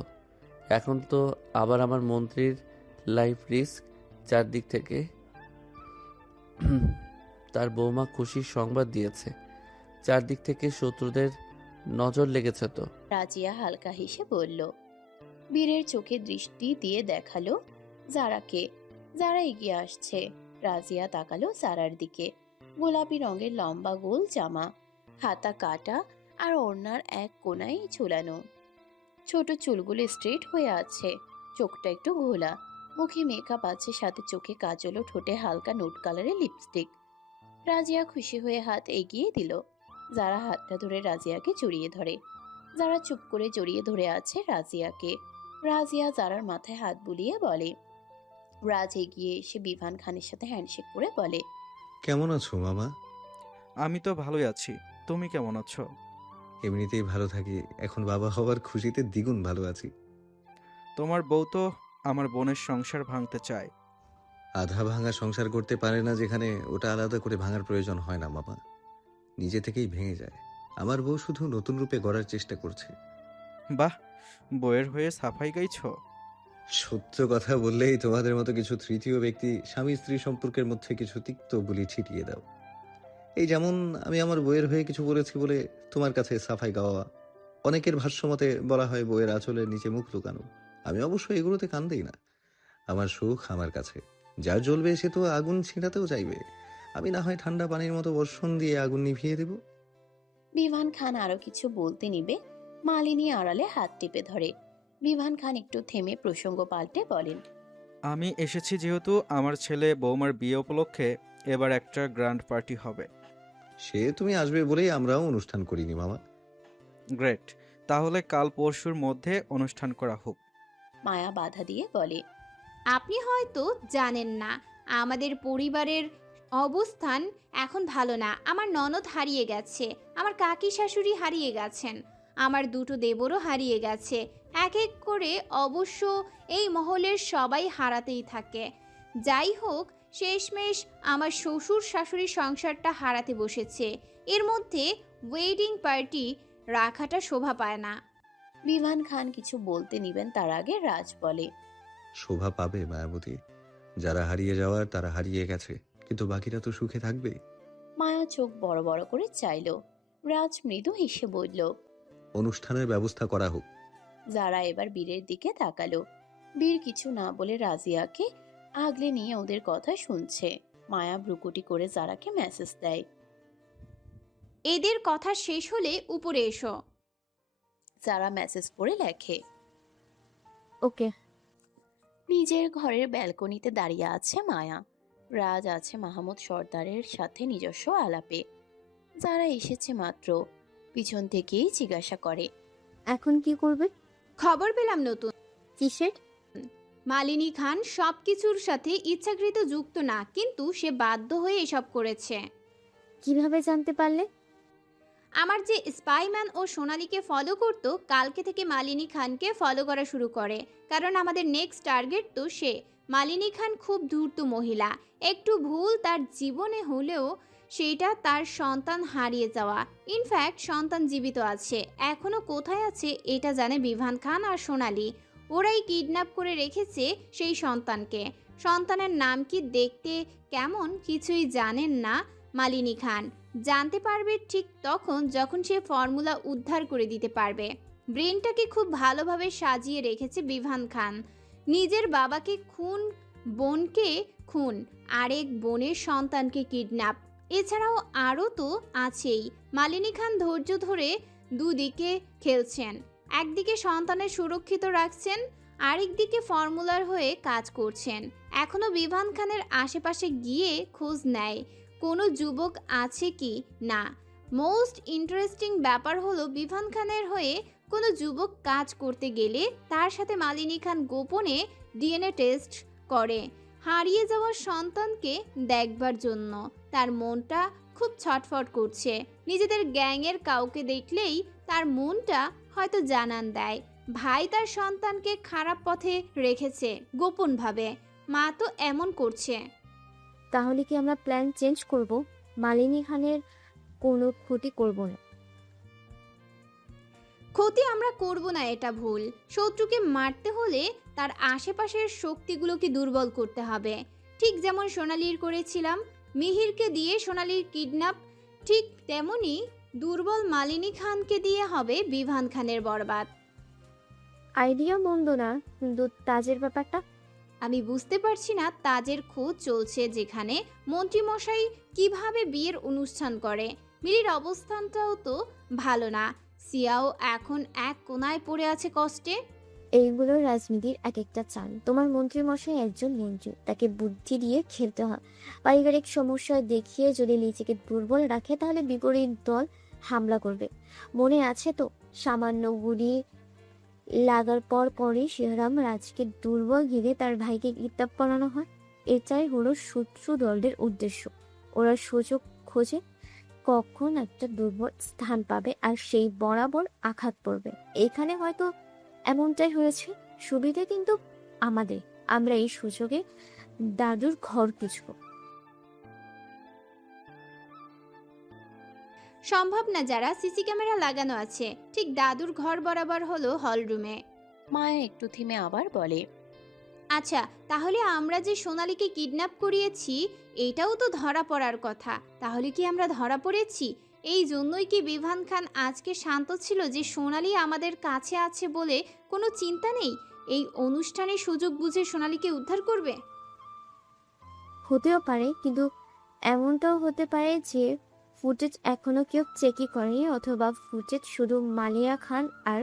এখন তো আবার আমার মন্ত্রীর লাইফ রিস্ক। চারদিক থেকে তার বৌমা খুশির সংবাদ দিয়েছে। চারদিক থেকে শত্রুদের নজর লেগেছে তো। রাজিয়া হালকা হেসে বলল। বীরের চোখে দৃষ্টি দিয়ে দেখালো জারাকে। যারা এগিয়ে আসছে। রাজিয়া তাকালো জারার দিকে। গোলাপি রঙের লম্বা গোল জামা, হাতা কাটা আর ওড়নার এক কোনায় ঝুলানো। ছোট চুলগুলো স্ট্রেট হয়ে আছে, চোখটা একটু ঘোলা। মুখে মেকআপ আছে, সাথে চোখে কাজল ও ঠোঁটে হালকা নুট কালারের লিপস্টিক। রাজিয়া খুশি হয়ে হাত এগিয়ে দিল। যারা হাতটা ধরে রাজিয়াকে জড়িয়ে ধরে। যারা চুপ করে জড়িয়ে ধরে আছে রাজিয়াকে। রাজিয়া যারার মাথায় হাত বুলিয়ে বলে। রাজ এগিয়ে এসে বিভান খানের সাথে হ্যান্ডশেক করে বলে, কেমন আছো মামা? আমি তো ভালোই আছি। তুমি কেমন আছো? এমনিতেই ভালো থাকি, এখন বাবা হওয়ার খুশিতে দ্বিগুণ ভালো আছি। তোমার বউ তো আমার বোনের সংসার ভাঙতে চায়। আধা ভাঙা সংসার করতে পারে না যেখানে, ওটা আলাদা করে ভাঙার প্রয়োজন হয় না মামা, নিজে থেকেই ভেঙে যায়। আমার বউ শুধু নতুন রূপে গড়ার চেষ্টা করছে। বাহ, বউয়ের হয়ে সাফাই গাইছো। সত্য কথা বললেই তোমাদের মতো কিছু তৃতীয় ব্যক্তি স্বামী স্ত্রী সম্পর্কের মধ্যে কিছু তিক্ত বুলি ছিটিয়ে দাও। এই যেমন আমি আমার বউয়ের হয়ে কিছু বলেছি বলে তোমার কাছে সাফাই গাওয়া। অনেকের ভাষ্যমতে বলা হয় বউয়ের আঁচলের নিচে মুখ লুকানো। আমি অবশ্য এগুলোতে কান দিই না। আমার সুখ আমার কাছে, যার জ্বলবে সে তো আগুন ছিঁড়াতেও চাইবে। আমি না হয় ঠান্ডা পানির মতো বর্ষণ দিয়ে আগুন নিভিয়ে দেব। বিভান খান আরো কিছু বলতে নিবে, মালিনী আড়ালে হাত টিপে ধরে। বিভান খান একটু থেমে প্রসঙ্গ পাল্টে বলেন, আমি এসেছি যেহেতু আমার ছেলে বৌমার বিয়ে উপলক্ষে এবার একটা গ্র্যান্ড পার্টি হবে। সে তুমি আসবে বলেই আমরাও অনুষ্ঠান করিনি মামা। গ্রেট, তাহলে কাল পরশুর মধ্যে অনুষ্ঠান করা হোক। মায়া বাধা দিয়ে বলে, আপনি হয়তো জানেন না, আমাদের পরিবারের অবস্থান এখন ভালো না। আমার ননদ হারিয়ে গেছে, আমার কাকি শাশুড়ি হারিয়ে গেছেন, আমার দুটো দেবরও হারিয়ে গেছে। এক এক করে অবশ্য এই মহলের সবাই হারাতেই থাকে। যাই হোক, শেষমেশ আমার শ্বশুর শাশুড়ির সংসারটা হারাতে বসেছে। এর মধ্যে ওয়েডিং পার্টি রাখাটা শোভা পায় না। বিভান খান কিছু বলতে নিবেন তার আগে রাজ বলে, শোভা পাবে মায়াবতী। যারা হারিয়ে যাওয়ার তারা হারিয়ে গেছে, কিন্তু বাকিরা তো সুখে থাকবে। মায়া চোখ বড় বড় করে চাইল। রাজ মৃদু হেসে বলল, অনুষ্ঠানের ব্যবস্থা করা হোক। যারা এবার বীরের দিকে তাকালো। বীর কিছু না বলে রাজিয়াকে আগলে নিয়ে ওদের কথা শুনছে। মায়া ভ্রুকুটি করে যারাকে মেসেজ দেয়, এদের কথা শেষ হলে উপরে এসো। যারা মেসেজ পড়ে লেখে, ওকে। নিজের ঘরের ব্যালকনিতে দাঁড়িয়ে আছে মায়া। রাজ আছে মাহমুদ সর্দারের সাথে নিজস্ব আলাপে। যারা এসেছে মাত্র, পিছন থেকেই জিজ্ঞাসা করে, এখন কি করবে? খবর পেলাম নতুন। কিসের? মালিনী খান সবকিছুর সাথে ইচ্ছাকৃত যুক্ত না, কিন্তু সে বাধ্য হয়ে এসব করেছে। কিভাবে জানতে পারলে? আমার যে স্পাইম্যান ও সোনালীকে ফলো করতো কালকে থেকে মালিনী খানকে ফলো করা শুরু করে, কারণ আমাদের নেক্সট টার্গেট তো সে। মালিনী খান খুব ধূর্ত মহিলা, একটু ভুল তার জীবনে হলেও সেইটা তার সন্তান হারিয়ে যাওয়া। ইনফ্যাক্ট সন্তান জীবিত আছে, এখনো কোথায় আছে এটা জানে বিভান খান আর সোনালী। ওরাই কিডন্যাপ করে রেখেছে সেই সন্তানকে। সন্তানের নাম কি, দেখতে কেমন, কিছুই জানেন না মালিনী খান। জানতে পারবে ঠিক তখন যখন সে ফর্মুলা উদ্ধার করে দিতে পারবে। ব্রেনটাকে খুব ভালোভাবে সাজিয়ে রেখেছে বিভান খান। নিজের বাবাকে খুন, বোনকে খুন, আরেক বোনের সন্তানকে কিডন্যাপ, এছাড়াও আরও তো আছেই। মালিনী খান ধৈর্য ধরে দুদিকে খেলছেন, একদিকে সন্তানের সুরক্ষিত রাখছেন, আরেকদিকে ফর্মুলার হয়ে কাজ করছেন। এখনও বিভান খানের আশেপাশে গিয়ে খোঁজ নেয় কোনো যুবক আছে কি না। মোস্ট ইন্টারেস্টিং ব্যাপার হলো বিভান খানের হয়ে কোনো যুবক কাজ করতে গেলে তার সাথে মালিনী খান গোপনে ডিএনএ টেস্ট করে হারিয়ে যাওয়া সন্তানকে দেখবার জন্য। তার মনটা খুব ছটফট করছে। নিজেদের গ্যাংয়ের কাউকে দেখলেই তার মনটা হয়তো জানান দেয় ভাই তার সন্তানকে খারাপ পথে রেখেছে গোপনভাবে। মা তো এমন করছে। তাহলে কি আমরা প্ল্যান চেঞ্জ করব? মালিনী খানের কোনো ক্ষতি করব না। ক্ষতি আমরা করব না, এটা ভুল। শত্রুকে মারতে হলে তার আশেপাশের শক্তিগুলোকে দুর্বল করতে হবে, ঠিক যেমন সোনালীর করেছিলাম। মিহিরকে দিয়ে সোনালীর কিডন্যাপ, ঠিক তেমনি দুর্বল মালিনী খানকে দিয়ে হবে বিভান খানের বরবাদ। আইডিয়া মন্দ না, কিন্তু তাজের ব্যাপারটা আমি বুঝতে পারছি না তাজের খোঁজ চলছে যেখানে মন্ত্রীমশাই কিভাবে বিয়ের অনুষ্ঠান করে। মিলির অবস্থানটাও তো ভালো না, সিয়াও এখন এক কোনায় পড়ে আছে কষ্টে। এইগুলো রাজনীতির এক একটা চাল। তোমার মন্ত্রীমশাই একজন মন্ত্রী, তাকে বুদ্ধি দিয়ে খেলতে হয়। পারিবারিক সমস্যা দেখিয়ে যদি নিজেকে দুর্বল রাখে তাহলে বিপরীত দল হামলা করবে। মনে আছে তো, সামান্য গুলি লাগার পরই শিহরাম রাজকে দুর্বল ঘিরে তার ভাইকে কিডন্যাপ করানো হয়। এটাই হলো শত্রু দলের উদ্দেশ্য। ওরা সুযোগ খোঁজে কখন একটা দুর্বল স্থান পাবে আর সেই বরাবর আঘাত পড়বে। এখানে হয়তো এমনটাই হয়েছে। সুবিধে কিন্তু আমাদের। আমরা এই সুযোগে দাদুর ঘর কিছু সম্ভব না, যারা সিসি ক্যামেরা লাগানো আছে ঠিক দাদুর ঘর বরাবর হলো হল রুমে। মায়া একটু থেমে আবার বলে, আচ্ছা, তাহলে আমরা যে সোনালীকে কিডন্যাপ করিয়েছি এটাও তো ধরা পড়ার কথা। তাহলে কি আমরা ধরা পড়েছি? এই জন্যই কি বিভান খান আজকে শান্ত ছিল যে সোনালী আমাদের কাছে আছে বলে কোনো চিন্তা নেই, এই অনুষ্ঠানে সুযোগ বুঝে সোনালীকে উদ্ধার করবে? হতেও পারে, কিন্তু এমনটাও হতে পারে যে ফুটেজ এখনো কেউ চেকই করেনি, অথবা ফুটেজ শুধু মালিয়া খান আর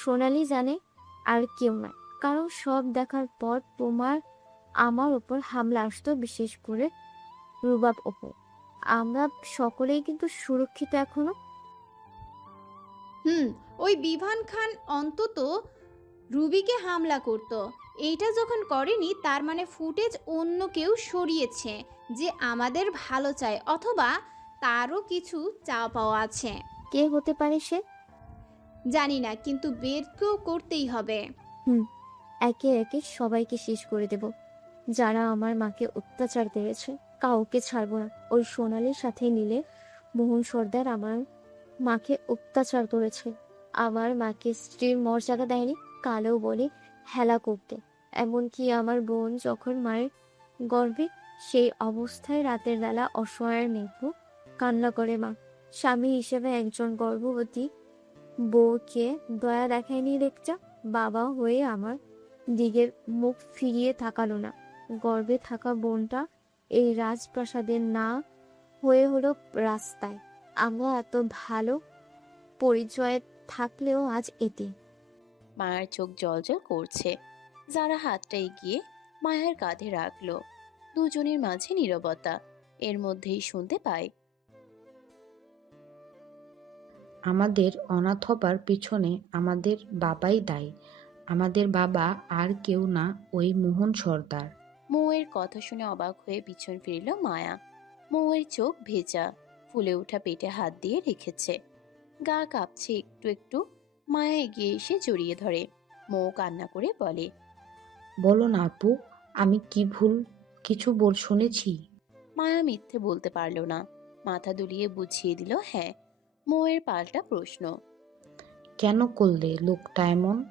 সোনালী জানে, আর কেউ নয়। কারণ সব দেখার পর তোমার আমার ওপর হামলা আসতো, বিশেষ করে রুবাব ওপর। আমরা সকলেই কিন্তু সুরক্ষিত এখনো। ওই বিভান খান অন্তত রুবিকে হামলা করত, এইটা যখন করেনি তার মানে ফুটেজ অন্য কেউ সরিয়েছে যে আমাদের ভালো চায়, অথবা তারও কিছু চাওয়া পাওয়া আছে। কে হতে পারে সে জানি না, কিন্তু বের তো করতেই হবে। একে একে সবাইকে শেষ করে দেব যারা আমার মাকে অত্যাচার করেছে। কাউকে ছাড়বো না। ওই সোনালীর সাথে নিলে মোহন সর্দার আমার মাকে অত্যাচার করেছে, আমার মাকে স্ত্রীর মর্যাদা দেয়নি, কালেও বলে হেলা করতে। এমনকি আমার বোন যখন মায়ের গর্ভে, সেই অবস্থায় রাতের বেলা অসহায়ের মেঘু কান্না করে মা। স্বামী হিসেবে একজন গর্ভবতী বউকে দয়া দেখায়নি দেখছা। বাবা হয়ে আমার দিকের মুখ ফিরিয়ে তাকালো না। গর্ভে থাকা বোনটা এই রাজপ্রাসাদের না হয়ে হলো রাস্তায়। আমরা এত ভালো পরিচয়ে থাকলেও আজ এতে। মায়ের চোখ জ্বলজ্বল করছে। যারা হাতটা এগিয়ে মায়ের কাঁধে রাখলো। দুজনের মাঝে নীরবতা। এর মধ্যেই শুনতে পায়, আমাদের অনাথ হবার পিছনে আমাদের বাবাই দায়ী। আমাদের বাবা আর কেউ না, ওই মোহন সর্দার। মৌয়ের কথা শুনে অবাক হয়ে পিছন ফিরল মায়া। মৌয়ের চোখ ভেজা, ফুলে ওঠা পেটে হাত দিয়ে রেখেছে। গা কাঁপছে একটু একটু। মায়া এগিয়ে এসে জড়িয়ে ধরে। মৌ কান্না করে বলে, বলো না আপু, আমি কি ভুল কিছু শুনেছি? মায়া মিথ্যে বলতে পারল না। মাথা দুলিয়ে বুঝিয়ে দিল হ্যাঁ। মৌয়ের পাল্টা প্রশ্ন, কেন করলে লোকটা এমন?